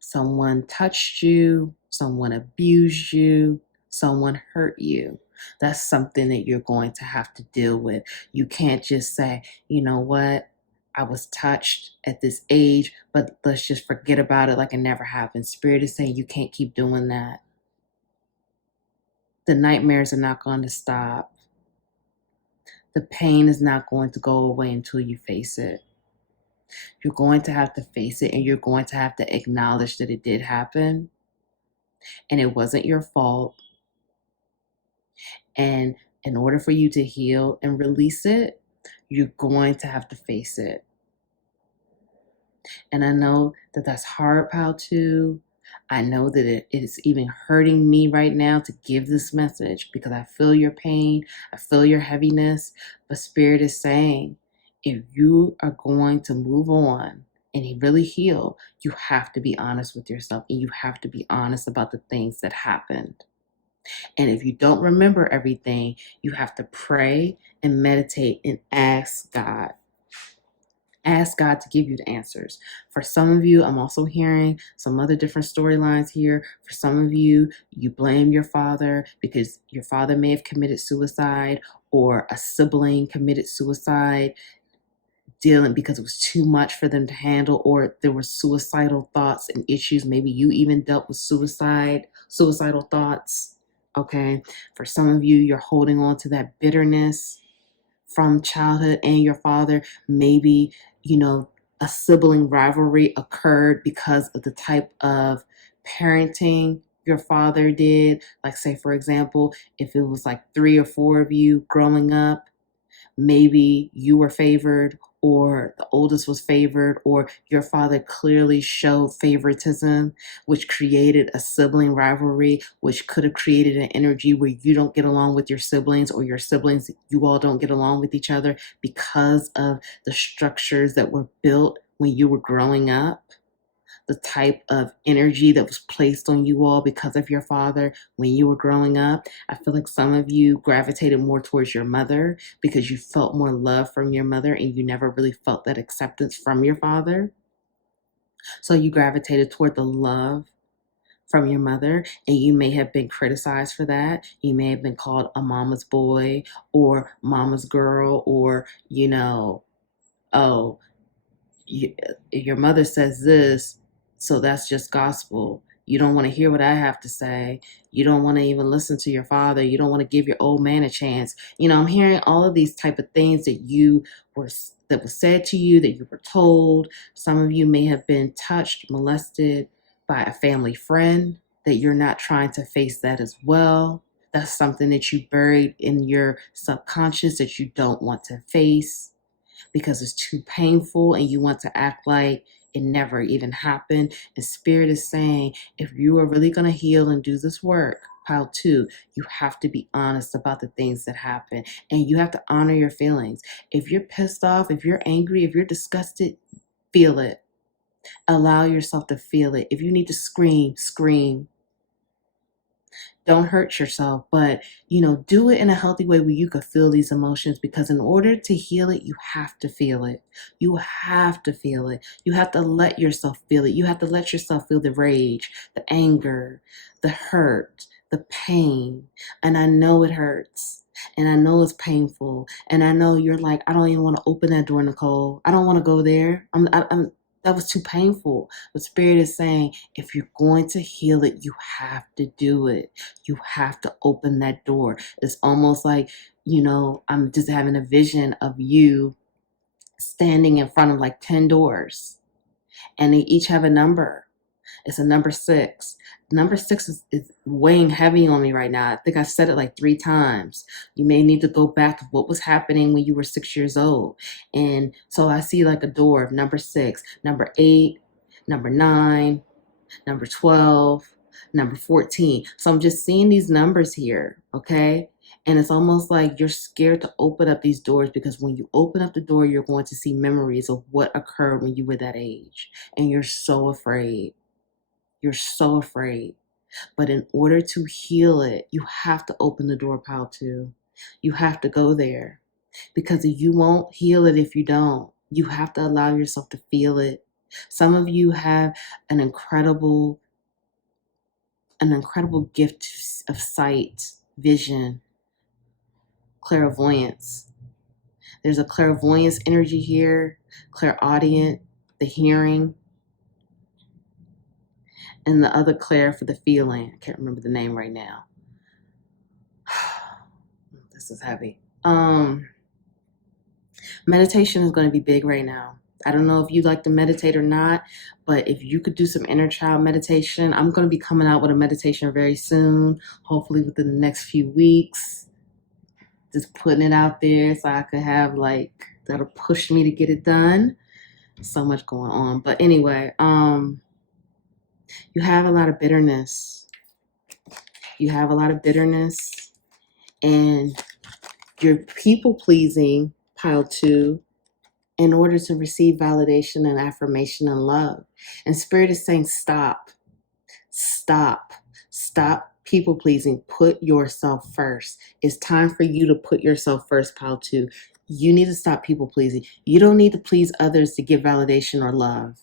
someone touched you, someone abused you, someone hurt you. That's something that you're going to have to deal with. You can't just say, you know what? I was touched at this age, but let's just forget about it like it never happened. Spirit is saying you can't keep doing that. The nightmares are not going to stop. The pain is not going to go away until you face it. You're going to have to face it, and you're going to have to acknowledge that it did happen and it wasn't your fault. And in order for you to heal and release it, you're going to have to face it. And I know that that's hard, pal, too. I know that it is even hurting me right now to give this message, because I feel your pain, I feel your heaviness. But Spirit is saying, if you are going to move on and really heal, you have to be honest with yourself, and you have to be honest about the things that happened. And if you don't remember everything, you have to pray and meditate and ask God. Ask God to give you the answers. For some of you, I'm also hearing some other different storylines here. For some of you, you blame your father because your father may have committed suicide, or a sibling committed suicide, dealing because it was too much for them to handle, or there were suicidal thoughts and issues. Maybe you even dealt with suicidal thoughts. Okay. For some of you, you're holding on to that bitterness from childhood and your father. Maybe, a sibling rivalry occurred because of the type of parenting your father did. Like, say, for example, if it was like 3 or 4 of you growing up, maybe you were favored, or the oldest was favored, or your father clearly showed favoritism, which created a sibling rivalry, which could have created an energy where you don't get along with your siblings, or your siblings, you all don't get along with each other because of the structures that were built when you were growing up. The type of energy that was placed on you all because of your father when you were growing up. I feel like some of you gravitated more towards your mother because you felt more love from your mother, and you never really felt that acceptance from your father. So you gravitated toward the love from your mother, and you may have been criticized for that. You may have been called a mama's boy or mama's girl, or, oh, you, your mother says this, so that's just gospel. You don't want to hear what I have to say. You don't want to even listen to your father. You don't want to give your old man a chance. I'm hearing all of these type of things that was said to you, that you were told. Some of you may have been touched, molested by a family friend, that you're not trying to face that as well. That's something that you buried in your subconscious that you don't want to face because it's too painful and you want to act like it never even happened. And Spirit is saying, if you are really going to heal and do this work, pile 2, you have to be honest about the things that happen, and you have to honor your feelings. If you're pissed off, if you're angry, if you're disgusted, feel it. Allow yourself to feel it. If you need to scream, scream. Don't hurt yourself, but do it in a healthy way where you can feel these emotions, because in order to heal it, you have to feel it. You have to feel it. You have to let yourself feel it. You have to let yourself feel the rage, the anger, the hurt, the pain. And I know it hurts. And I know it's painful. And I know you're like, I don't even want to open that door, Nicole. I don't want to go there. That was too painful. But Spirit is saying, if you're going to heal it, you have to do it. You have to open that door. It's almost like, I'm just having a vision of you standing in front of like 10 doors, and they each have a number. It's a number 6. Number 6 is weighing heavy on me right now. I think I've said it like 3 times. You may need to go back to what was happening when you were 6 years old. And so I see like a door of number 6, number 8, number 9, number 12, number 14. So I'm just seeing these numbers here, okay? And it's almost like you're scared to open up these doors, because when you open up the door, you're going to see memories of what occurred when you were that age. And you're so afraid. You're so afraid. But in order to heal it, you have to open the door, pile 2. You have to go there, because you won't heal it if you don't. You have to allow yourself to feel it. Some of you have an incredible gift of sight, vision, clairvoyance. There's a clairvoyance energy here, clairaudient, the hearing, and the other clair for the feeling. I can't remember the name right now. This is heavy. Meditation is going to be big right now. I don't know if you like to meditate or not, but if you could do some inner child meditation, I'm going to be coming out with a meditation very soon, hopefully within the next few weeks. Just putting it out there so I could have that'll push me to get it done. So much going on. But anyway, you have a lot of bitterness. You have a lot of bitterness, and you're people pleasing, pile 2, in order to receive validation and affirmation and love. And Spirit is saying, stop people pleasing. Put yourself first. It's time for you to put yourself first, pile 2. You need to stop people pleasing. You don't need to please others to get validation or love.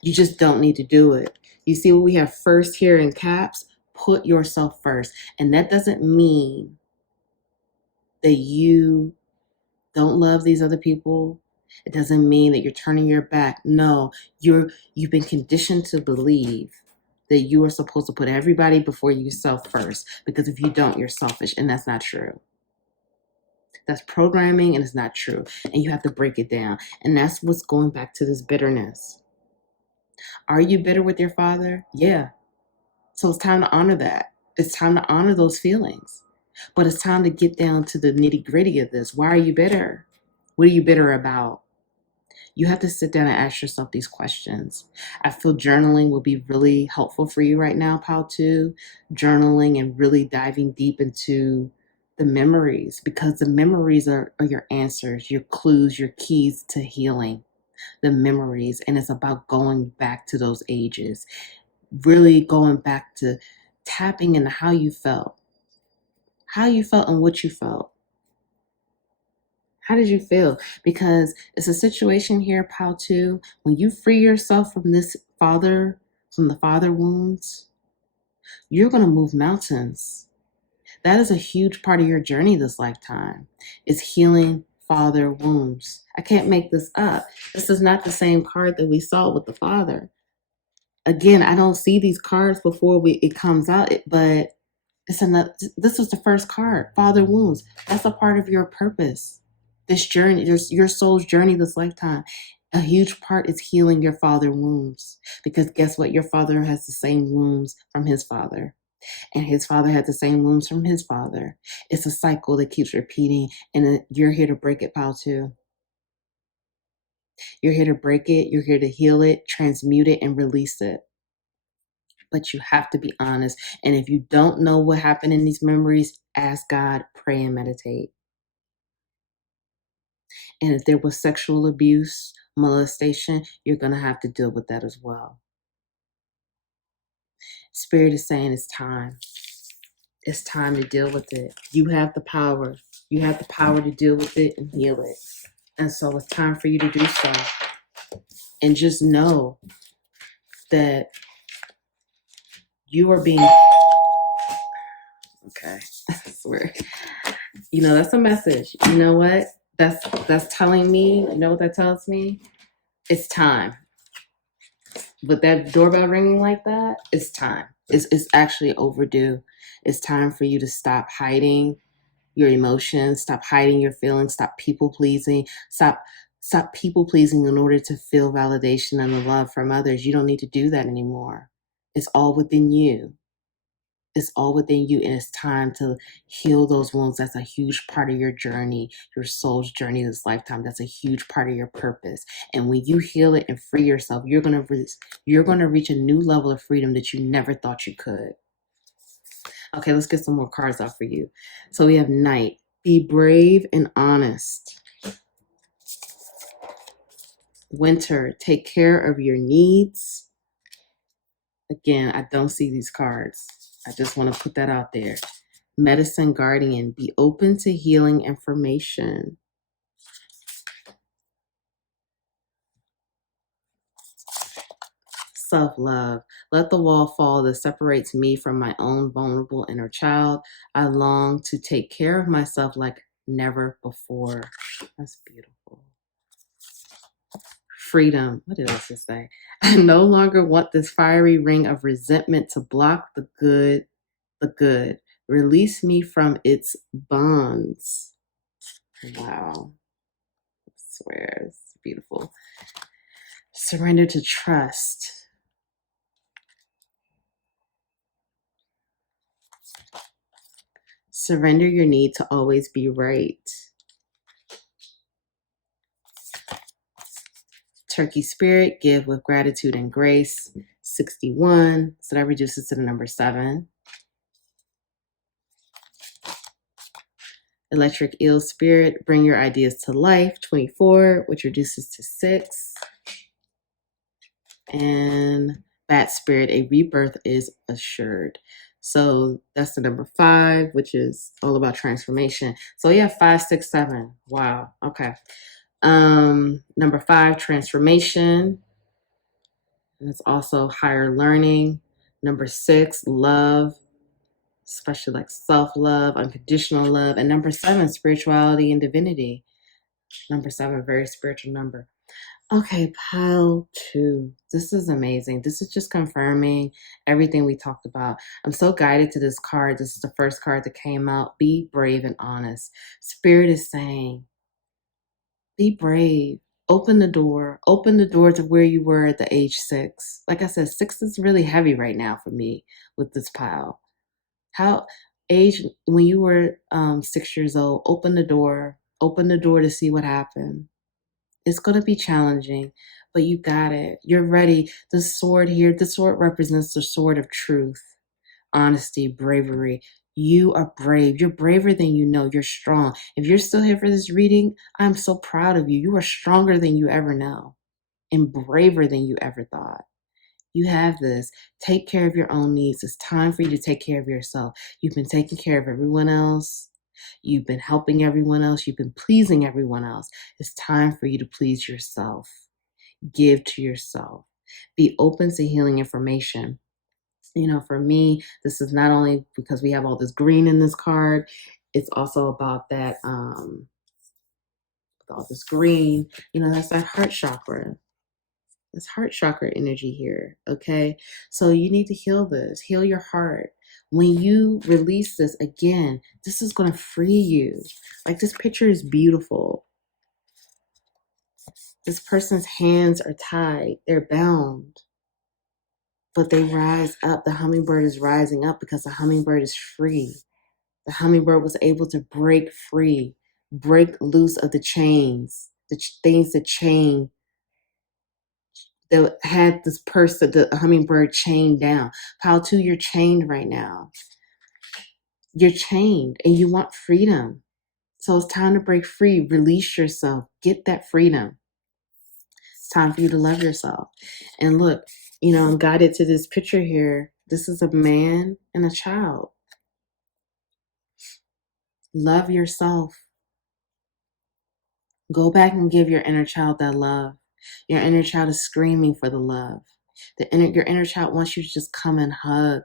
You just don't need to do it. You see what we have first here in caps? Put yourself first. And that doesn't mean that you don't love these other people. It doesn't mean that you're turning your back. No, you've been conditioned to believe that you are supposed to put everybody before yourself first, because if you don't, you're selfish, and that's not true. That's programming, and it's not true. And you have to break it down. And that's what's going back to this bitterness. Are you bitter with your father? Yeah. So it's time to honor that. It's time to honor those feelings. But it's time to get down to the nitty-gritty of this. Why are you bitter? What are you bitter about? You have to sit down and ask yourself these questions. I feel journaling will be really helpful for you right now, pile 2. Journaling and really diving deep into the memories, because the memories are your answers, your clues, your keys to healing. The memories, and it's about going back to those ages, really going back to tapping into how you felt and what you felt. How did you feel? Because it's a situation here, pile 2, when you free yourself from this father, from the father wounds, you're going to move mountains. That is a huge part of your journey this lifetime, is healing father wounds. I can't make this up. This is not the same card that we saw with the father. Again, I don't see these cards before it comes out, but it's another. This was the first card, father wounds. That's a part of your purpose. This journey, your soul's journey this lifetime. A huge part is healing your father wounds, because guess what? Your father has the same wounds from his father, and his father had the same wounds from his father. It's a cycle that keeps repeating, and you're here to break it, pal, too. You're here to break it. You're here to heal it, transmute it, and release it. But you have to be honest. And if you don't know what happened in these memories, ask God, pray, and meditate. And if there was sexual abuse, molestation, you're going to have to deal with that as well. Spirit is saying it's time. It's time to deal with it. You have the power. You have the power to deal with it and heal it. And so it's time for you to do so. And just know that you are being... Okay, I swear. You know, that's a message. You know what? That's telling me, you know what that tells me? It's time. With that doorbell ringing like that, it's time. It's actually overdue. It's time for you to stop hiding your emotions, stop hiding your feelings, stop people pleasing, stop people pleasing in order to feel validation and the love from others. You don't need to do that anymore. It's all within you. It's all within you, and it's time to heal those wounds. That's a huge part of your journey, your soul's journey this lifetime. That's a huge part of your purpose. And when you heal it and free yourself, you're gonna reach a new level of freedom that you never thought you could. Okay, let's get some more cards out for you. So we have Knight. Be brave and honest. Winter. Take care of your needs. Again, I don't see these cards. I just want to put that out there. Medicine Guardian. Be open to healing information. Self-love. Let the wall fall that separates me from my own vulnerable inner child. I long to take care of myself like never before. That's beautiful. Freedom. What did I just say? I no longer want this fiery ring of resentment to block the good. Release me from its bonds. Wow. I swear, it's beautiful. Surrender to trust. Surrender your need to always be right. Turkey Spirit, give with gratitude and grace. 61. So that reduces to the number 7. Electric Eel Spirit, bring your ideas to life. 24, which reduces to 6. And Bat Spirit, a rebirth is assured. So that's the number 5, which is all about transformation. So yeah, 5, 6, 7. Wow. Okay. Number 5, transformation. And it's also higher learning. Number 6, love, especially like self-love, unconditional love. And number 7, spirituality and divinity. Number 7, very spiritual number. Okay, pile 2. This is amazing. This is just confirming everything we talked about. I'm so guided to this card. This is the first card that came out. Be brave and honest. Spirit is saying, be brave. Open the door. Open the door to where you were at the age 6. Like I said, 6 is really heavy right now for me with this pile. When you were 6 years old, open the door. Open the door to see what happened. It's going to be challenging, but you got it. You're ready. The sword here, the sword represents the sword of truth, honesty, bravery. You are brave. You're braver than you know. You're strong. If you're still here for this reading, I'm so proud of you. You are stronger than you ever know and braver than you ever thought. You have this. Take care of your own needs. It's time for you to take care of yourself. You've been taking care of everyone else. You've been helping everyone else. You've been pleasing everyone else. It's time for you to please yourself. Give to yourself. Be open to healing information. For me, this is not only because we have all this green in this card, it's also about that, all this green, that's that heart chakra. This heart chakra energy here, okay? So you need to heal this, heal your heart. When you release this, again, this is going to free you. Like, this picture is beautiful. This person's hands are tied, they're bound, but they rise up. The hummingbird is rising up because the hummingbird is free. The hummingbird was able to break free, break loose of the chains, the things that chain, that had this person, the hummingbird, chained down. Pile 2, you're chained right now. You're chained and you want freedom. So it's time to break free. Release yourself. Get that freedom. It's time for you to love yourself. And look, I'm guided to this picture here. This is a man and a child. Love yourself. Go back and give your inner child that love. Your inner child is screaming for the love. Your inner child wants you to just come and hug.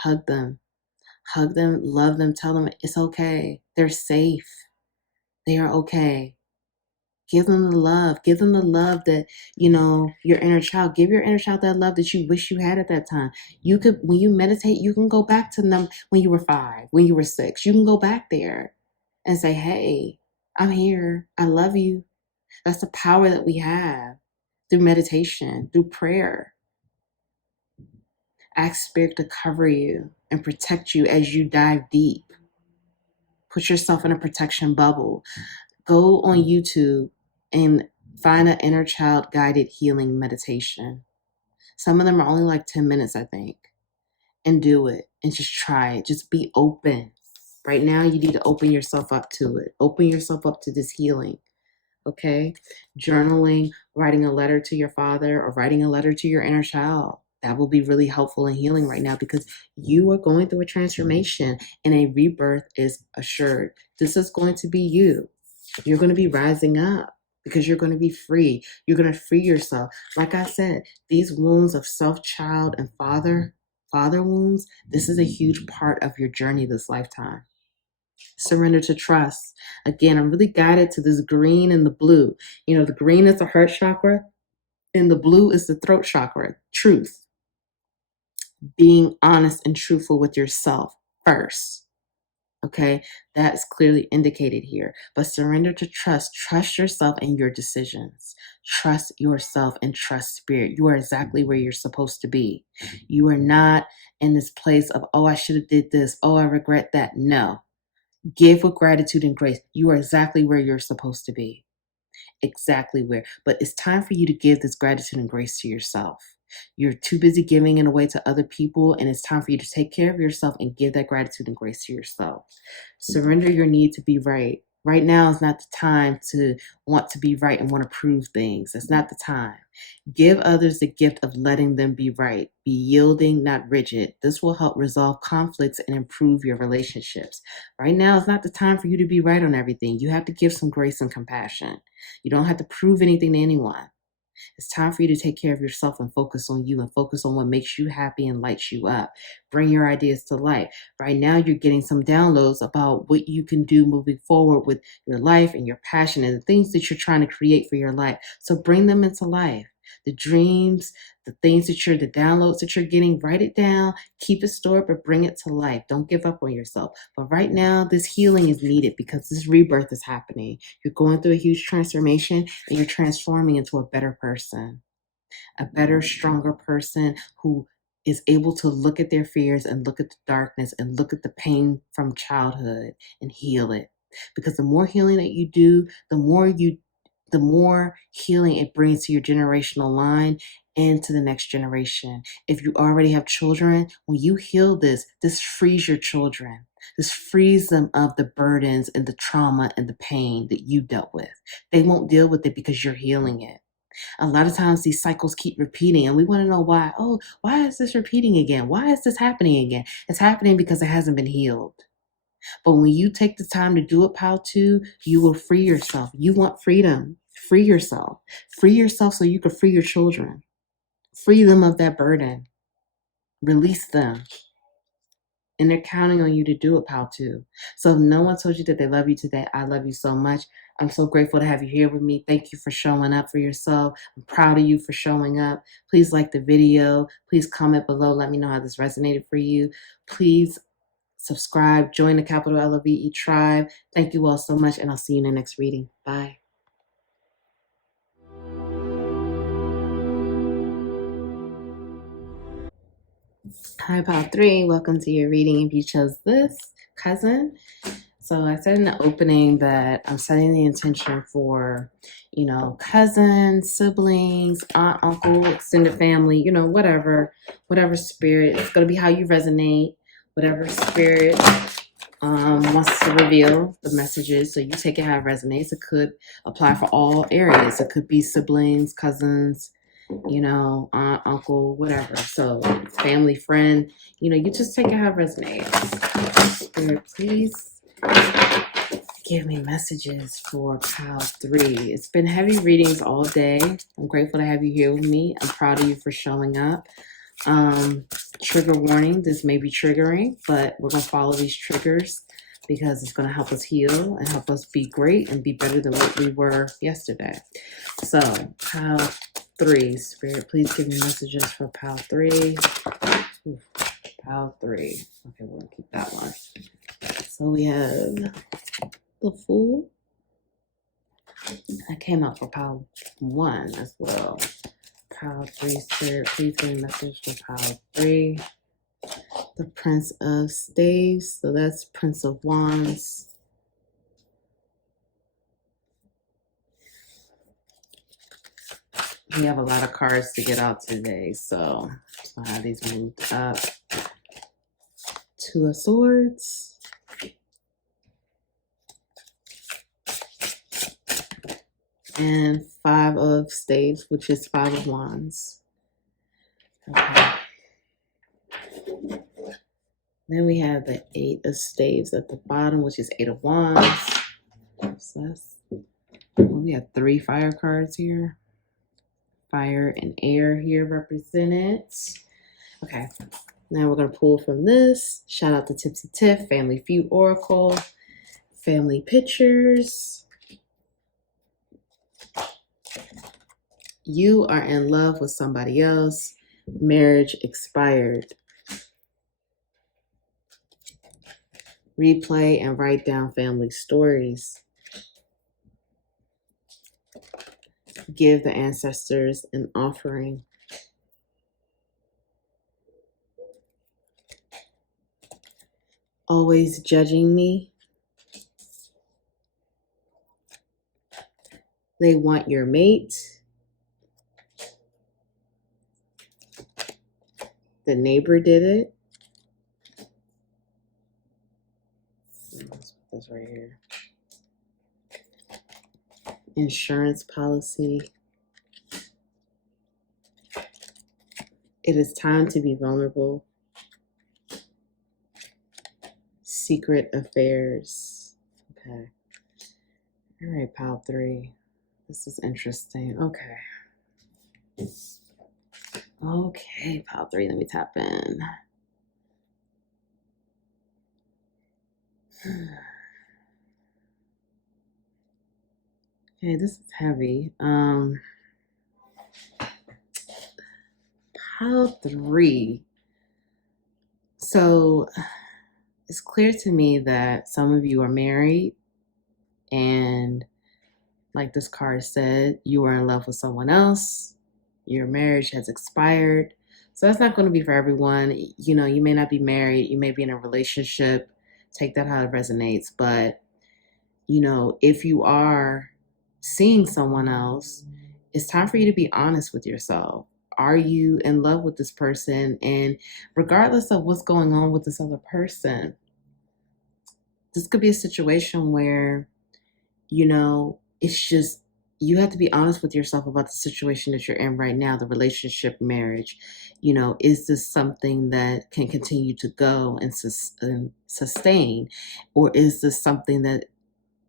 Hug them. Hug them, love them, tell them it's okay. They're safe. They are okay. Give them the love. Give them the love that, your inner child. Give your inner child that love that you wish you had at that time. When you meditate, you can go back to them when you were 5, when you were 6. You can go back there and say, hey, I'm here. I love you. That's the power that we have through meditation, through prayer. Ask Spirit to cover you and protect you as you dive deep. Put yourself in a protection bubble. Go on YouTube and find an inner child guided healing meditation. Some of them are only like 10 minutes, I think. And do it and just try it. Just be open. Right now, you need to open yourself up to it. Open yourself up to this healing. Okay? Journaling, writing a letter to your father, or writing a letter to your inner child. That will be really helpful in healing right now, because you are going through a transformation and a rebirth is assured. This is going to be you. You're going to be rising up because you're going to be free. You're going to free yourself. Like I said, these wounds of self, child, and father wounds, this is a huge part of your journey this lifetime. Surrender to trust. Again, I'm really guided to this green and the blue. The green is the heart chakra and the blue is the throat chakra. Truth. Being honest and truthful with yourself first. Okay, that's clearly indicated here. But surrender to trust. Trust yourself and your decisions. Trust yourself and trust Spirit. You are exactly where you're supposed to be. You are not in this place of, oh, I should have did this. Oh, I regret that. No. Give with gratitude and grace. You are exactly where you're supposed to be. Exactly where. But it's time for you to give this gratitude and grace to yourself. You're too busy giving it away to other people, and it's time for you to take care of yourself and give that gratitude and grace to yourself. Surrender your need to be right. Right now is not the time to want to be right and want to prove things. That's not the time. Give others the gift of letting them be right. Be yielding, not rigid. This will help resolve conflicts and improve your relationships. Right now is not the time for you to be right on everything. You have to give some grace and compassion. You don't have to prove anything to anyone. It's time for you to take care of yourself and focus on you and focus on what makes you happy and lights you up. Bring your ideas to life. Right now, you're getting some downloads about what you can do moving forward with your life and your passion and the things that you're trying to create for your life. So bring them into life. The dreams, the downloads that you're getting, write it down, keep it stored, but bring it to life. Don't give up on yourself. But right now, this healing is needed because this rebirth is happening. You're going through a huge transformation and you're transforming into a better person, a better, stronger person who is able to look at their fears and look at the darkness and look at the pain from childhood and heal it. Because the more healing that you do, the more healing it brings to your generational line and to the next generation. If you already have children, when you heal this frees your children. This frees them of the burdens and the trauma and the pain that you dealt with. They won't deal with it because you're healing it. A lot of times these cycles keep repeating and we want to know why. Oh, why is this repeating again? Why is this happening again? It's happening because it hasn't been healed. But when you take the time to do it, pal, too, you will free yourself. You want freedom. Free yourself. Free yourself so you can free your children. Free them of that burden. Release them. And they're counting on you to do it, pal, too. So if no one told you that they love you today, I love you so much. I'm so grateful to have you here with me. Thank you for showing up for yourself. I'm proud of you for showing up. Please like the video. Please comment below. Let me know how this resonated for you. Please subscribe. Join the capital LOVE tribe. Thank you all so much, and I'll see you in the next reading. Bye. Hi, Pile 3. Welcome to your reading if you chose this, cousin. So I said in the opening that I'm setting the intention for, cousins, siblings, aunt, uncle, extended family, whatever spirit. It's going to be how you resonate, whatever spirit wants to reveal the messages. So you take it how it resonates. It could apply for all areas. It could be siblings, cousins, aunt, uncle, whatever. So family, friend, you just take it how it resonates. Spirit, please give me messages for Pile 3. It's been heavy readings all day. I'm grateful to have you here with me. I'm proud of you for showing up. Trigger warning, this may be triggering, but we're going to follow these triggers because it's going to help us heal and help us be great and be better than what we were yesterday. So, Pile 3, Spirit, please give me messages for Pile 3. Oof, Pile 3. Okay, we're going to keep that one. So we have the Fool. I came out for Pile 1 as well. Pile 3, Spirit, please give me a message for Pile 3. The Prince of Staves, so that's Prince of Wands. We have a lot of cards to get out today, so I have these moved up. Two of Swords. And Five of Staves, which is Five of Wands. Okay. Then we have the Eight of Staves at the bottom, which is Eight of Wands. So that's, we have 3 fire cards here. Fire and air here represented. Okay, now we're going to pull from this. Shout out to Tipsy Tiff, Family Feud Oracle, Family Pictures. You are in love with somebody else. Marriage expired. Replay and write down family stories. Give the ancestors an offering. Always judging me. They want your mate. The neighbor did it. Let's put this right here. Insurance policy. It is time to be vulnerable. Secret affairs. Okay. All right, Pile 3. This is interesting. Okay. Okay, Pile 3. Let me tap in. Okay, this is heavy. Pile 3. So it's clear to me that some of you are married, and like this card said, you are in love with someone else. Your marriage has expired. So that's not going to be for everyone. You may not be married. You may be in a relationship. Take that how it resonates. But, if you are seeing someone else, it's time for you to be honest with yourself. Are you in love with this person? And regardless of what's going on with this other person, this could be a situation where, it's just, you have to be honest with yourself about the situation that you're in right now, the relationship, marriage. Is this something that can continue to go and sustain? Or is this something that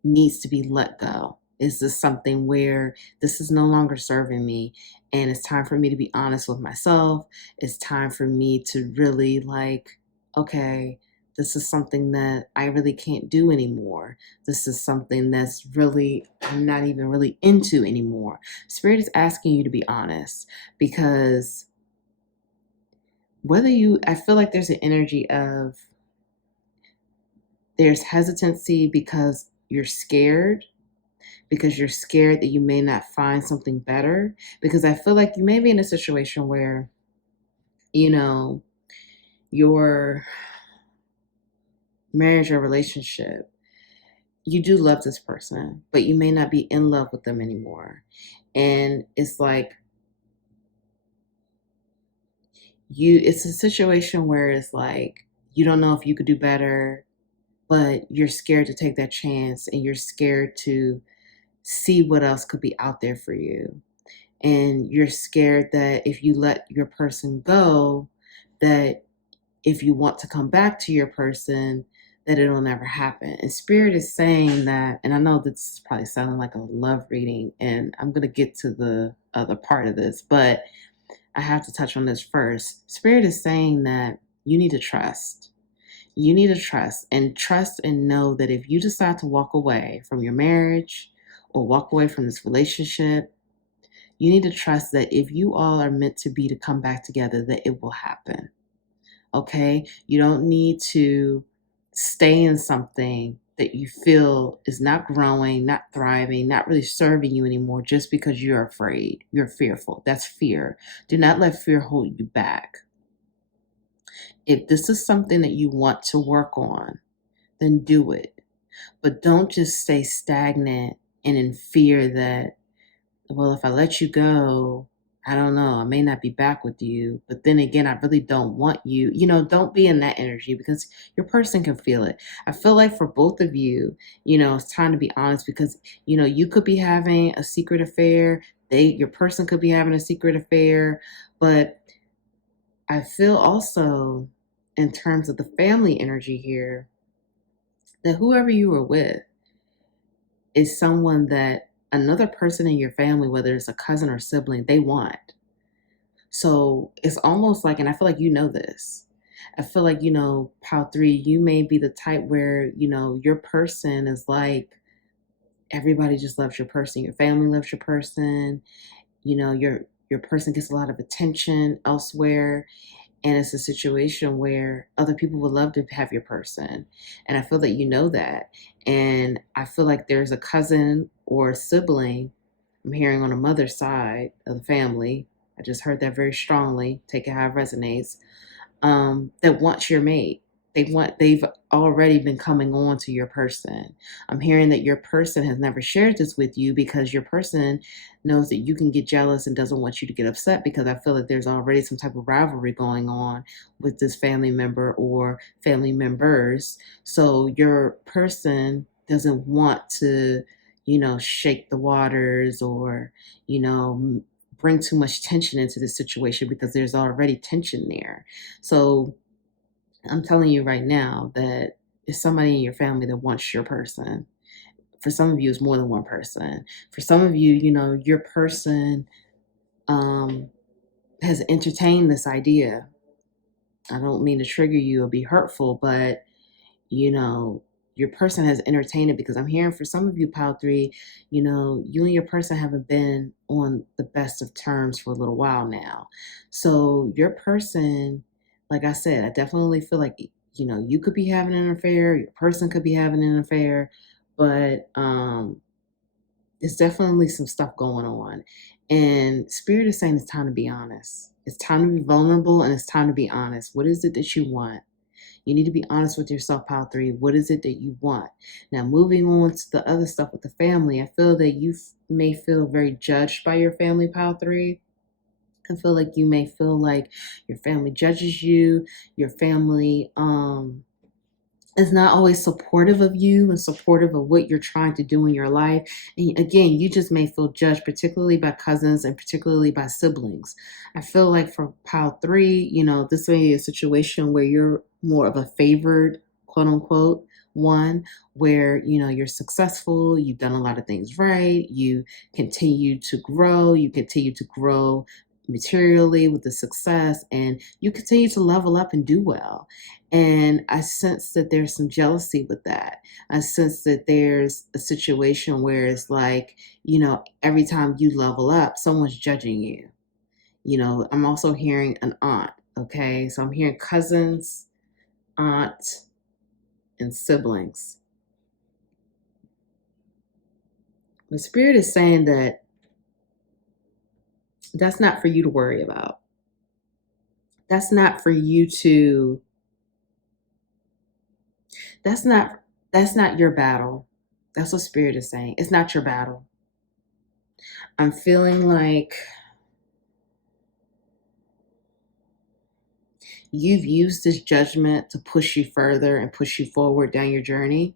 needs to be let go? Is this something where this is no longer serving me and it's time for me to be honest with myself? It's time for me to really like, okay, this is something that I really can't do anymore. This is something that's really, I'm not even really into anymore. Spirit is asking you to be honest because I feel like there's an energy of, there's hesitancy because you're scared that you may not find something better. Because I feel like you may be in a situation where, your marriage or relationship, you do love this person, but you may not be in love with them anymore. And it's like, it's a situation where it's like, you don't know if you could do better, but you're scared to take that chance and you're scared to see what else could be out there for you. And you're scared that if you let your person go, that if you want to come back to your person, that it'll never happen. And Spirit is saying that, and I know this is probably sounding like a love reading, and I'm going to get to the other part of this, but I have to touch on this first. Spirit is saying that you need to trust. You need to trust and know that if you decide to walk away from your marriage or walk away from this relationship, you need to trust that if you all are meant to be to come back together, that it will happen. Okay? You don't need to stay in something that you feel is not growing, not thriving, not really serving you anymore just because you're afraid. You're fearful. That's fear. Do not let fear hold you back. If this is something that you want to work on, then do it. But don't just stay stagnant and in fear that, well, if I let you go, I don't know, I may not be back with you. But then again, I really don't want you. Don't be in that energy because your person can feel it. I feel like for both of you, it's time to be honest because, you could be having a secret affair. Your person could be having a secret affair. But I feel also in terms of the family energy here, that whoever you were with is someone that another person in your family, whether it's a cousin or sibling, they want. So it's almost like, and I feel like this. I feel like, Pal 3, you may be the type where, your person is like, everybody just loves your person. Your family loves your person. Your person gets a lot of attention elsewhere. And it's a situation where other people would love to have your person. And I feel that that. And I feel like there's a cousin or a sibling, I'm hearing on a mother's side of the family. I just heard that very strongly. Take it how it resonates. That wants your mate. They've already been coming on to your person. I'm hearing that your person has never shared this with you because your person knows that you can get jealous and doesn't want you to get upset, because I feel that there's already some type of rivalry going on with this family member or family members. So your person doesn't want to, shake the waters or, bring too much tension into the situation because there's already tension there. So I'm telling you right now that it's somebody in your family that wants your person. For some of you, it's more than one person. For some of you, your person has entertained this idea. I don't mean to trigger you or be hurtful, but, your person has entertained it, because I'm hearing for some of you, Pile 3, you and your person haven't been on the best of terms for a little while now. So your person, like I said, I definitely feel like, you could be having an affair, your person could be having an affair, but there's definitely some stuff going on. And Spirit is saying it's time to be honest. It's time to be vulnerable, and it's time to be honest. What is it that you want? You need to be honest with yourself, Pile 3. What is it that you want? Now, moving on to the other stuff with the family, I feel that you may feel very judged by your family, Pile 3. I feel like you may feel like your family judges you. Your family is not always supportive of you and supportive of what you're trying to do in your life. And again, you just may feel judged, particularly by cousins and particularly by siblings. I feel like for Pile 3, this may be a situation where you're more of a favored, quote unquote, One where, you're successful, you've done a lot of things right, you continue to grow materially with the success, and you continue to level up and do well. And I sense that there's some jealousy with that. I sense that there's a situation where it's like, every time you level up, someone's judging you. I'm also hearing an aunt. Okay. So I'm hearing cousins, aunt, and siblings. The spirit is saying that that's not for you to worry about. That's not for you to, that's not your battle. That's what spirit is saying. It's not your battle. I'm feeling like you've used this judgment to push you further and push you forward down your journey.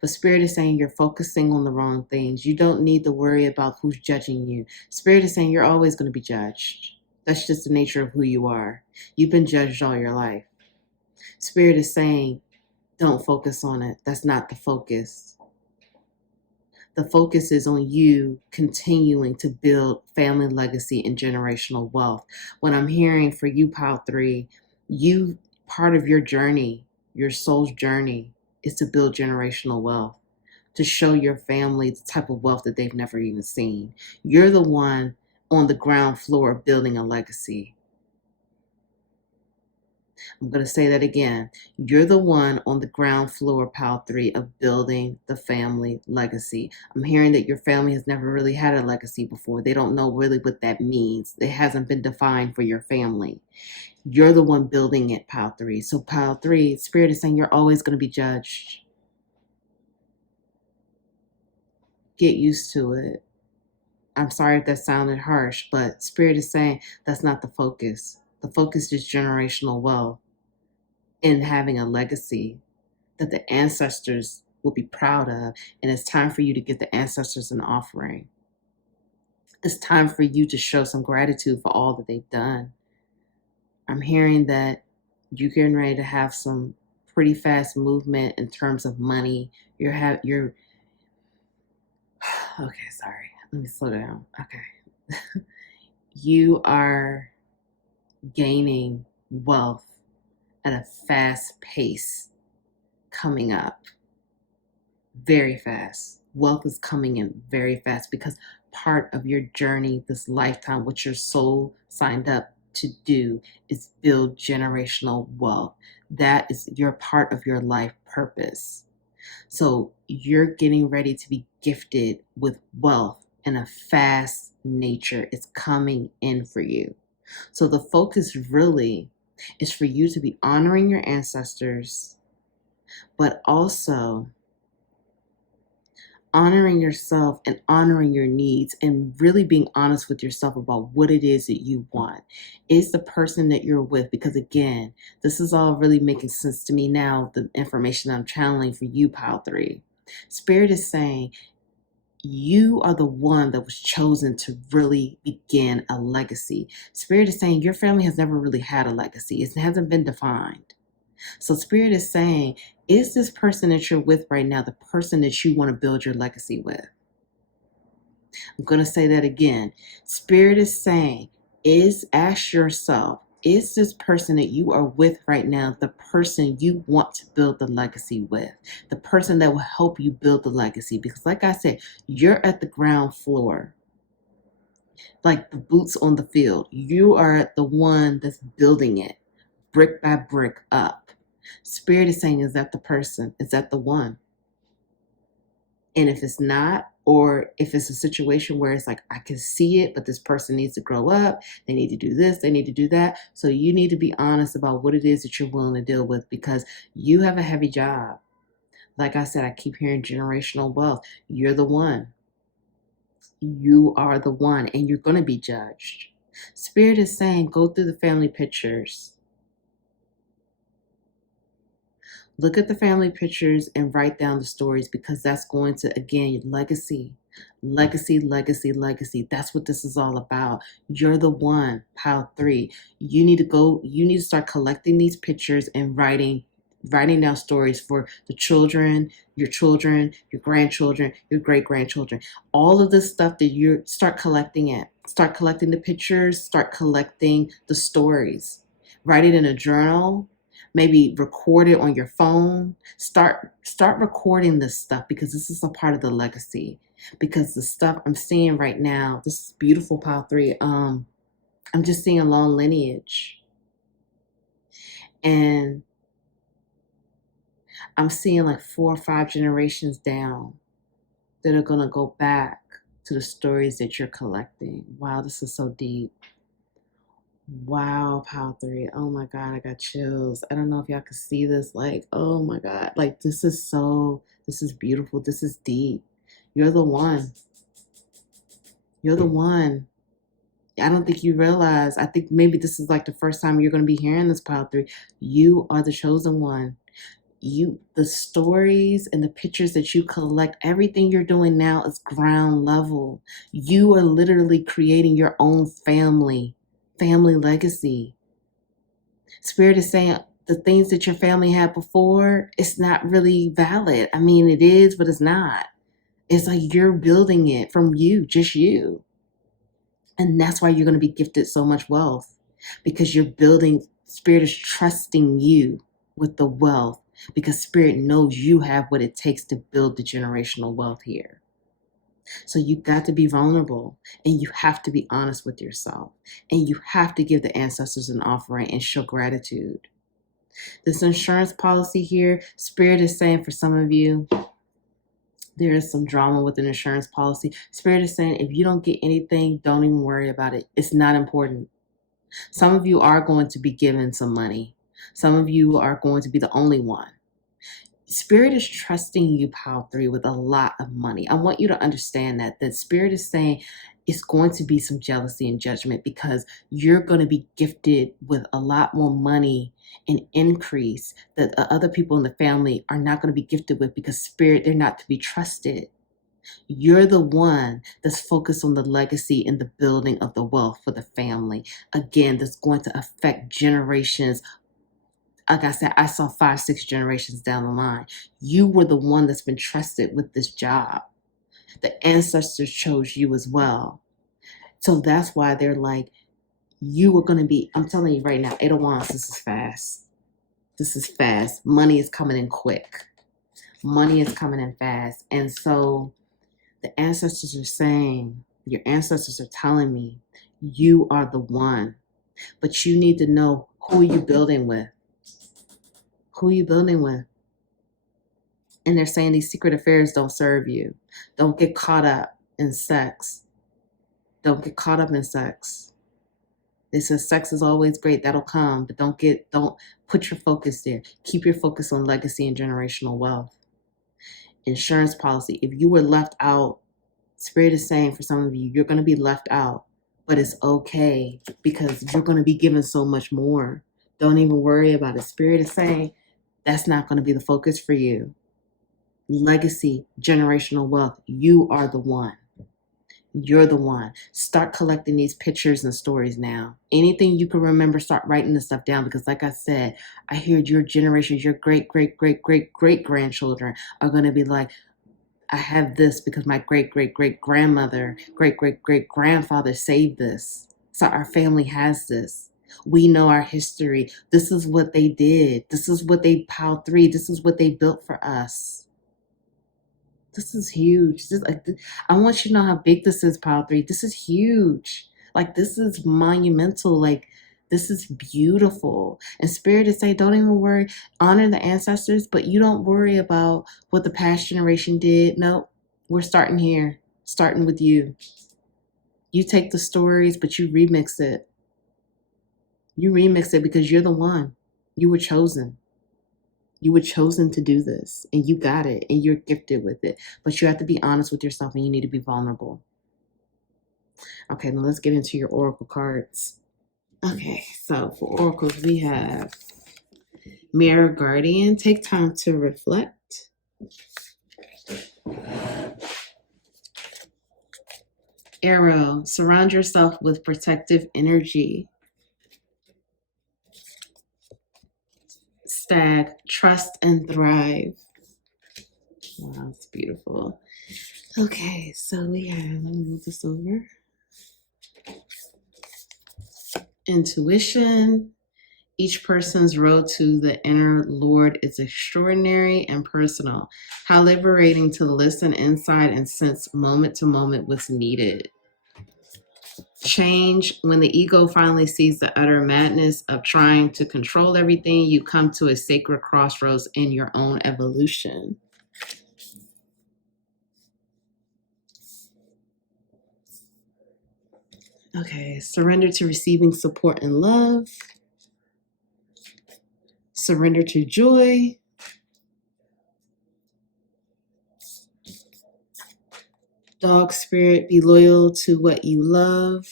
But Spirit is saying you're focusing on the wrong things. You don't need to worry about who's judging you. Spirit is saying you're always going to be judged. That's just the nature of who you are. You've been judged all your life. Spirit is saying don't focus on it. That's not the focus. The focus is on you continuing to build family legacy and generational wealth. What I'm hearing for you, Pile 3, part of your journey, your soul's journey, is to build generational wealth, to show your family the type of wealth that they've never even seen. You're the one on the ground floor building a legacy. I'm going to say that again. You're the one on the ground floor, Pile 3, of building the family legacy. I'm hearing that your family has never really had a legacy before. They don't know really what that means. It hasn't been defined for your family. You're the one building it, Pile 3. So Pile 3, Spirit is saying you're always going to be judged. Get used to it. I'm sorry if that sounded harsh, but Spirit is saying that's not the focus. The focus is generational wealth and having a legacy that the ancestors will be proud of. And it's time for you to give the ancestors an offering. It's time for you to show some gratitude for all that they've done. I'm hearing that you're getting ready to have some pretty fast movement in terms of money. Okay, sorry. Let me slow down. Okay. You are gaining wealth at a fast pace coming up. Very fast. Wealth is coming in very fast because part of your journey this lifetime, what your soul signed up to do, is build generational wealth. That is your part of your life purpose. So you're getting ready to be gifted with wealth in a fast nature. It's coming in for you. So the focus really is for you to be honoring your ancestors, but also honoring yourself and honoring your needs and really being honest with yourself about what it is that you want. Is the person that you're with, because again, this is all really making sense to me now, the information I'm channeling for you, Pile 3. Spirit is saying you are the one that was chosen to really begin a legacy. Spirit is saying your family has never really had a legacy. It hasn't been defined. So Spirit is saying, is this person that you're with right now the person that you want to build your legacy with? I'm going to say that again. Spirit is saying, ask yourself, is this person that you are with right now the person you want to build the legacy with? The person that will help you build the legacy? Because like I said, you're at the ground floor. Like the boots on the field. You are the one that's building it, brick by brick up. Spirit is saying, is that the person? Is that the one? And if it's not, or if it's a situation where it's like, I can see it, but this person needs to grow up, they need to do this, they need to do that. So you need to be honest about what it is that you're willing to deal with, because you have a heavy job. Like I said, I keep hearing generational wealth. You're the one. You are the one, and you're going to be judged. Spirit is saying, go through the family pictures. Look at the family pictures and write down the stories, because that's going to, again, legacy, legacy, legacy, legacy. That's what this is all about. You're the one, Pile 3. You need to start collecting these pictures and writing writing down stories for the children, your grandchildren, your great-grandchildren. All of this stuff that you start collecting it. Start collecting the pictures, start collecting the stories. Write it in a journal, maybe record it on your phone. Start recording this stuff because this is a part of the legacy. Because the stuff I'm seeing right now, this is beautiful, pile 3. I'm just seeing a long lineage. And I'm seeing like 4 or 5 generations down that are going to go back to the stories that you're collecting. Wow, this is so deep. Wow, pile 3. Oh my God, I got chills. I don't know if y'all can see this. Like, oh my God. Like, this is beautiful. This is deep. You're the one. You're the one. I don't think you realize. I think maybe this is like the first time you're going to be hearing this, pile 3. You are the chosen one. The stories and the pictures that you collect, everything you're doing now is ground level. You are literally creating your own family legacy. Spirit is saying the things that your family had before, it's not really valid. I mean, it is, but it's not. It's like you're building it from you, just you. And that's why you're going to be gifted so much wealth, because you're building, Spirit is trusting you with the wealth, because Spirit knows you have what it takes to build the generational wealth here. So you got to be vulnerable, and you have to be honest with yourself, and you have to give the ancestors an offering and show gratitude. This insurance policy here, Spirit is saying for some of you, there is some drama with an insurance policy. Spirit is saying if you don't get anything, don't even worry about it. It's not important. Some of you are going to be given some money. Some of you are going to be the only one. Spirit is trusting you, pile 3, with a lot of money. I want you to understand that Spirit is saying it's going to be some jealousy and judgment, because you're going to be gifted with a lot more money and increase that other people in the family are not going to be gifted with, because Spirit, they're not to be trusted. You're the one that's focused on the legacy and the building of the wealth for the family. Again, that's going to affect generations. Like I said, I saw 5, 6 generations down the line. You were the one that's been trusted with this job. The ancestors chose you as well. So that's why they're like, you were going to be, I'm telling you right now, 8 of Wands, this is fast. This is fast. Money is coming in quick. Money is coming in fast. And so the ancestors are saying, your ancestors are telling me, you are the one. But you need to know who you're building with. Who are you building with? And they're saying these secret affairs don't serve you. Don't get caught up in sex. Don't get caught up in sex. They said sex is always great. That'll come. But don't put your focus there. Keep your focus on legacy and generational wealth. Insurance policy. If you were left out, Spirit is saying for some of you, you're going to be left out. But it's okay, because you're going to be given so much more. Don't even worry about it. Spirit is saying that's not going to be the focus for you. Legacy, generational wealth. You are the one. You're the one. Start collecting these pictures and stories now. Anything you can remember, start writing this stuff down, because like I said, I hear your generations, your great, great, great, great, great grandchildren are going to be like, I have this because my great, great, great grandmother, great, great, great grandfather saved this. So our family has this. We know our history. This is what they did. This is what they piled 3. This is what they built for us. This is huge. I want you to know how big this is, pile 3. This is huge. Like, this is monumental. Like, this is beautiful. And Spirit is saying, don't even worry. Honor the ancestors, but you don't worry about what the past generation did. No, we're starting here. Starting with you. You take the stories, but you remix it. You remix it because you're the one. You were chosen. You were chosen to do this, and you got it, and you're gifted with it. But you have to be honest with yourself, and you need to be vulnerable. Okay, now let's get into your oracle cards. Okay, so for oracles, we have Mirror Guardian. Take time to reflect. Arrow, surround yourself with protective energy. Stag, trust and thrive. Wow, it's beautiful. Okay, so we have, let me move this over. Intuition. Each person's road to the inner Lord is extraordinary and personal. How liberating to listen inside and sense moment to moment what's needed. Change. When the ego finally sees the utter madness of trying to control everything, you come to a sacred crossroads in your own evolution. Okay, surrender to receiving support and love. Surrender to joy. Dog spirit, be loyal to what you love.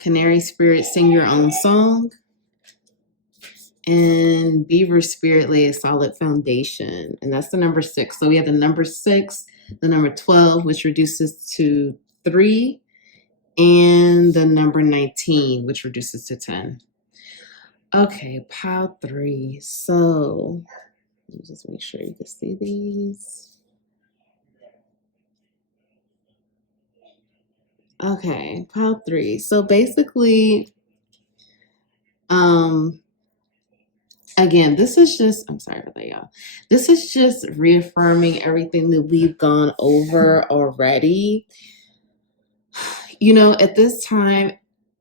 Canary spirit, sing your own song. And beaver spirit, lay a solid foundation. And that's the number 6. So we have the number 6, the number 12, which reduces to 3, and the number 19, which reduces to 10. Okay, pile 3. So let me just make sure you can see these. Okay, pile 3. So basically, again, this is just, I'm sorry about that, y'all. This is just reaffirming everything that we've gone over already. You know, at this time,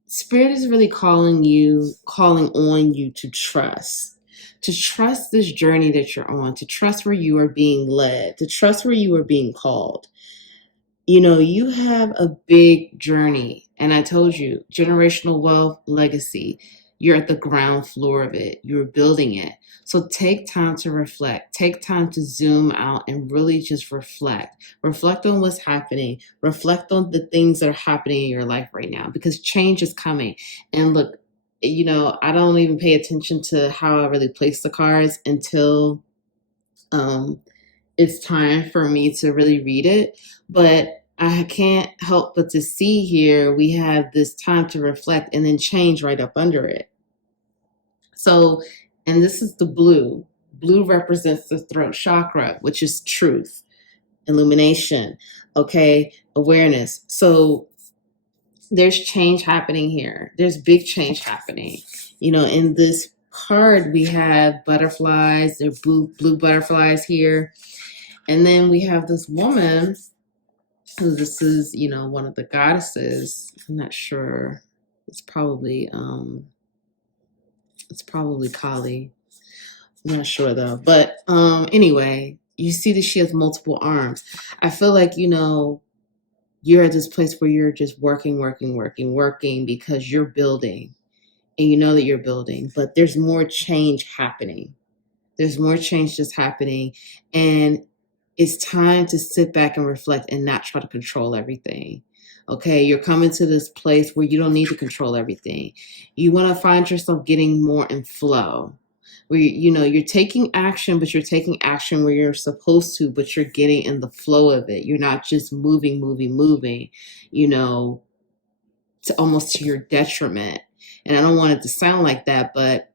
Spirit is really calling on you to trust this journey that you're on, to trust where you are being led, to trust where you are being called. You know, you have a big journey, and I told you, generational wealth legacy. You're at the ground floor of it. You're building it. So take time to reflect. Take time to zoom out and really just reflect. Reflect on what's happening. Reflect on the things that are happening in your life right now, because change is coming. And look, you know, I don't even pay attention to how I really place the cards until it's time for me to really read it. But I can't help but to see here we have this time to reflect and then change right up under it. So, and this is the blue. Blue represents the throat chakra, which is truth, illumination, okay, awareness. So there's change happening here. There's big change happening. You know, in this card, we have butterflies. There are blue butterflies here. And then we have this woman who, this is, you know, one of the goddesses. I'm not sure. It's probably Kali. I'm not sure though. But anyway, you see that she has multiple arms. I feel like, you know, you're at this place where you're just working because you're building, and you know that you're building, but there's more change happening. There's more change just happening, and it's time to sit back and reflect and not try to control everything. Okay, you're coming to this place where you don't need to control everything. You want to find yourself getting more in flow, where you know you're taking action, but you're taking action where you're supposed to, but you're getting in the flow of it. You're not just moving, you know, to almost to your detriment. And I don't want it to sound like that, but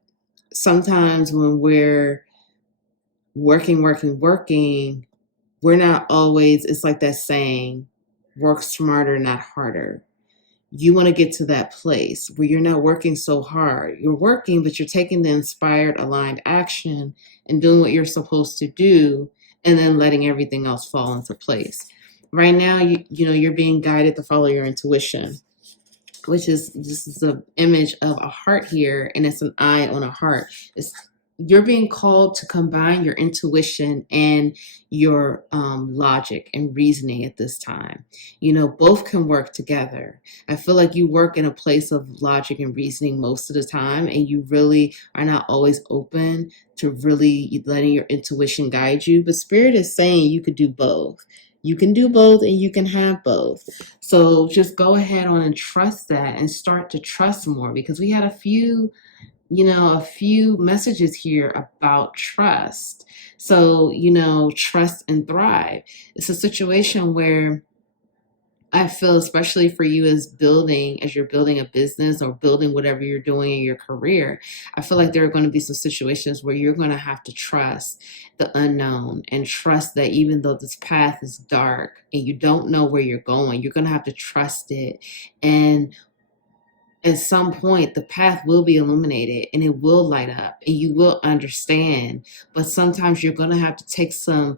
sometimes when we're working, we're not always, it's like that saying, work smarter, not harder. You want to get to that place where you're not working so hard. You're working, but you're taking the inspired, aligned action and doing what you're supposed to do, and then letting everything else fall into place. Right now, you know, you're being guided to follow your intuition, which is, this is an image of a heart here, and it's an eye on a heart. You're being called to combine your intuition and your logic and reasoning at this time. You know, both can work together. I feel like you work in a place of logic and reasoning most of the time, and you really are not always open to really letting your intuition guide you. But Spirit is saying you could do both. You can do both, and you can have both. So just go ahead on and trust that, and start to trust more, because we had a few messages here about trust. So, you know, trust and thrive. It's a situation where I feel, especially for you as you're building a business or building whatever you're doing in your career, I feel like there are going to be some situations where you're going to have to trust the unknown and trust that even though this path is dark and you don't know where you're going, you're going to have to trust it. And at some point, the path will be illuminated and it will light up and you will understand. But sometimes you're going to have to take some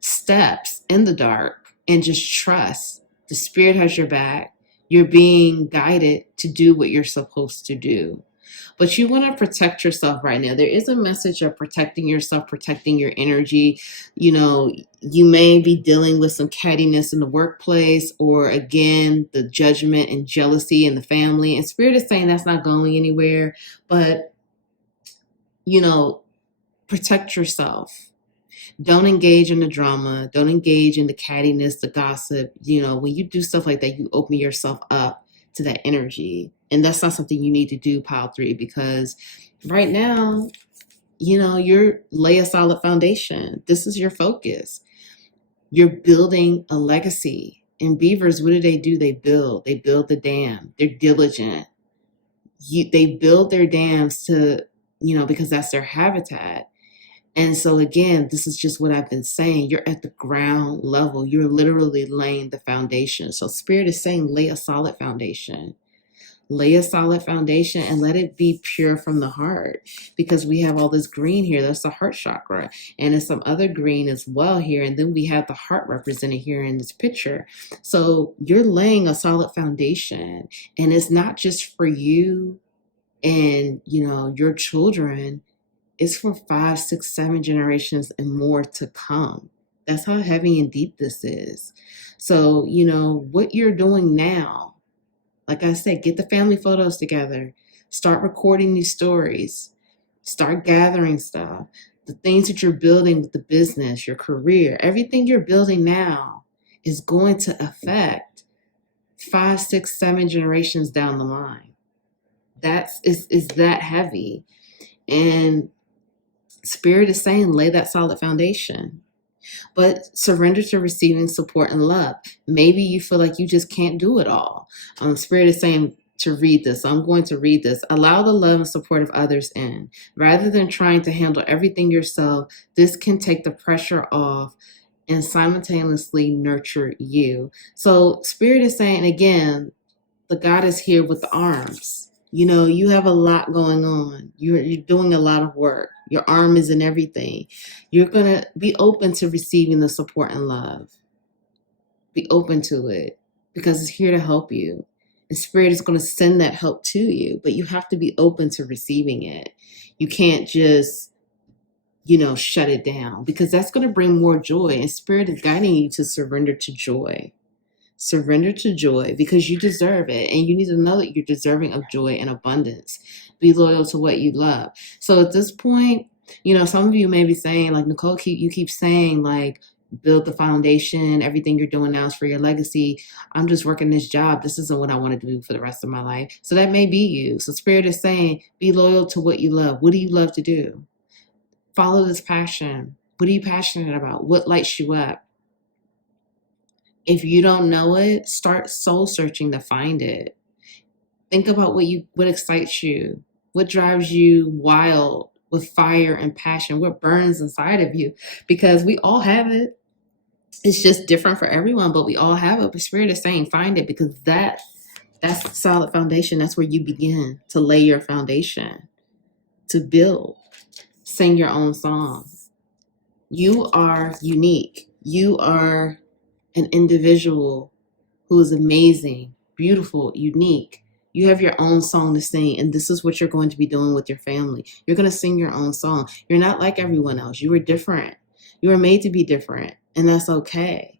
steps in the dark and just trust the spirit has your back. You're being guided to do what you're supposed to do. But you want to protect yourself right now. There is a message of protecting yourself, protecting your energy. You know, you may be dealing with some cattiness in the workplace, or again, the judgment and jealousy in the family. And spirit is saying that's not going anywhere. But, you know, protect yourself. Don't engage in the drama. Don't engage in the cattiness, the gossip. You know, when you do stuff like that, you open yourself up to that energy. And that's not something you need to do, pile 3, because right now, you know, you're lay a solid foundation. This is your focus. You're building a legacy. And beavers, what do? They build. They build the dam. They're diligent. They build their dams to, you know, because that's their habitat. And so again, this is just what I've been saying. You're at the ground level. You're literally laying the foundation. So Spirit is saying, lay a solid foundation. Lay a solid foundation and let it be pure from the heart, because we have all this green here. That's the heart chakra. And there's some other green as well here. And then we have the heart represented here in this picture. So you're laying a solid foundation, and it's not just for you and, you know, your children. It's for 5, 6, 7 generations and more to come. That's how heavy and deep this is. So, you know, what you're doing now, like I said, get the family photos together. Start recording these stories. Start gathering stuff. The things that you're building with the business, your career, everything you're building now is going to affect 5, 6, 7 generations down the line. Is that heavy. And Spirit is saying, lay that solid foundation, but surrender to receiving support and love. Maybe you feel like you just can't do it all. Spirit is saying to read this. I'm going to read this. Allow the love and support of others in. Rather than trying to handle everything yourself, this can take the pressure off and simultaneously nurture you. So Spirit is saying, again, the God is here with the arms. You know, you have a lot going on. You're doing a lot of work. Your arm is in everything. You're going to be open to receiving the support and love. Be open to it, because it's here to help you. And Spirit is going to send that help to you, but you have to be open to receiving it. You can't just, you know, shut it down, because that's going to bring more joy. And Spirit is guiding you to surrender to joy. Surrender to joy, because you deserve it. And you need to know that you're deserving of joy and abundance. Be loyal to what you love. So at this point, you know, some of you may be saying, like, Nicole, you keep saying, like, build the foundation. Everything you're doing now is for your legacy. I'm just working this job. This isn't what I want to do for the rest of my life. So that may be you. So Spirit is saying, be loyal to what you love. What do you love to do? Follow this passion. What are you passionate about? What lights you up? If you don't know it, start soul searching to find it. Think about what excites you, what drives you wild with fire and passion, what burns inside of you, because we all have it. It's just different for everyone, but we all have it. But Spirit is saying, find it, because that's the solid foundation. That's where you begin to lay your foundation, to build. Sing your own song. You are unique. You are an individual who is amazing, beautiful, unique. You have your own song to sing, and this is what you're going to be doing with your family. You're going to sing your own song. You're not like everyone else. You are different. You are made to be different, and that's okay.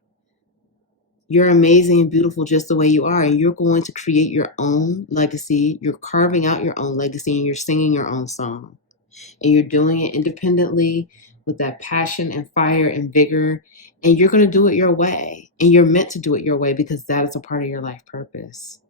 You're amazing and beautiful just the way you are, and you're going to create your own legacy. You're carving out your own legacy, and you're singing your own song, and you're doing it independently with that passion and fire and vigor, and you're going to do it your way, and you're meant to do it your way, because that is a part of your life purpose.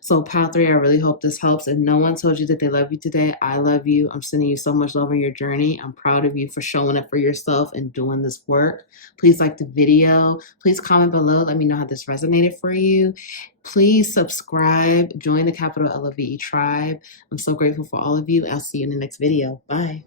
So, Pile 3, I really hope this helps. If no one told you that they love you today, I love you. I'm sending you so much love on your journey. I'm proud of you for showing up for yourself and doing this work. Please like the video. Please comment below. Let me know how this resonated for you. Please subscribe. Join the Capital LOVE tribe. I'm so grateful for all of you. I'll see you in the next video. Bye.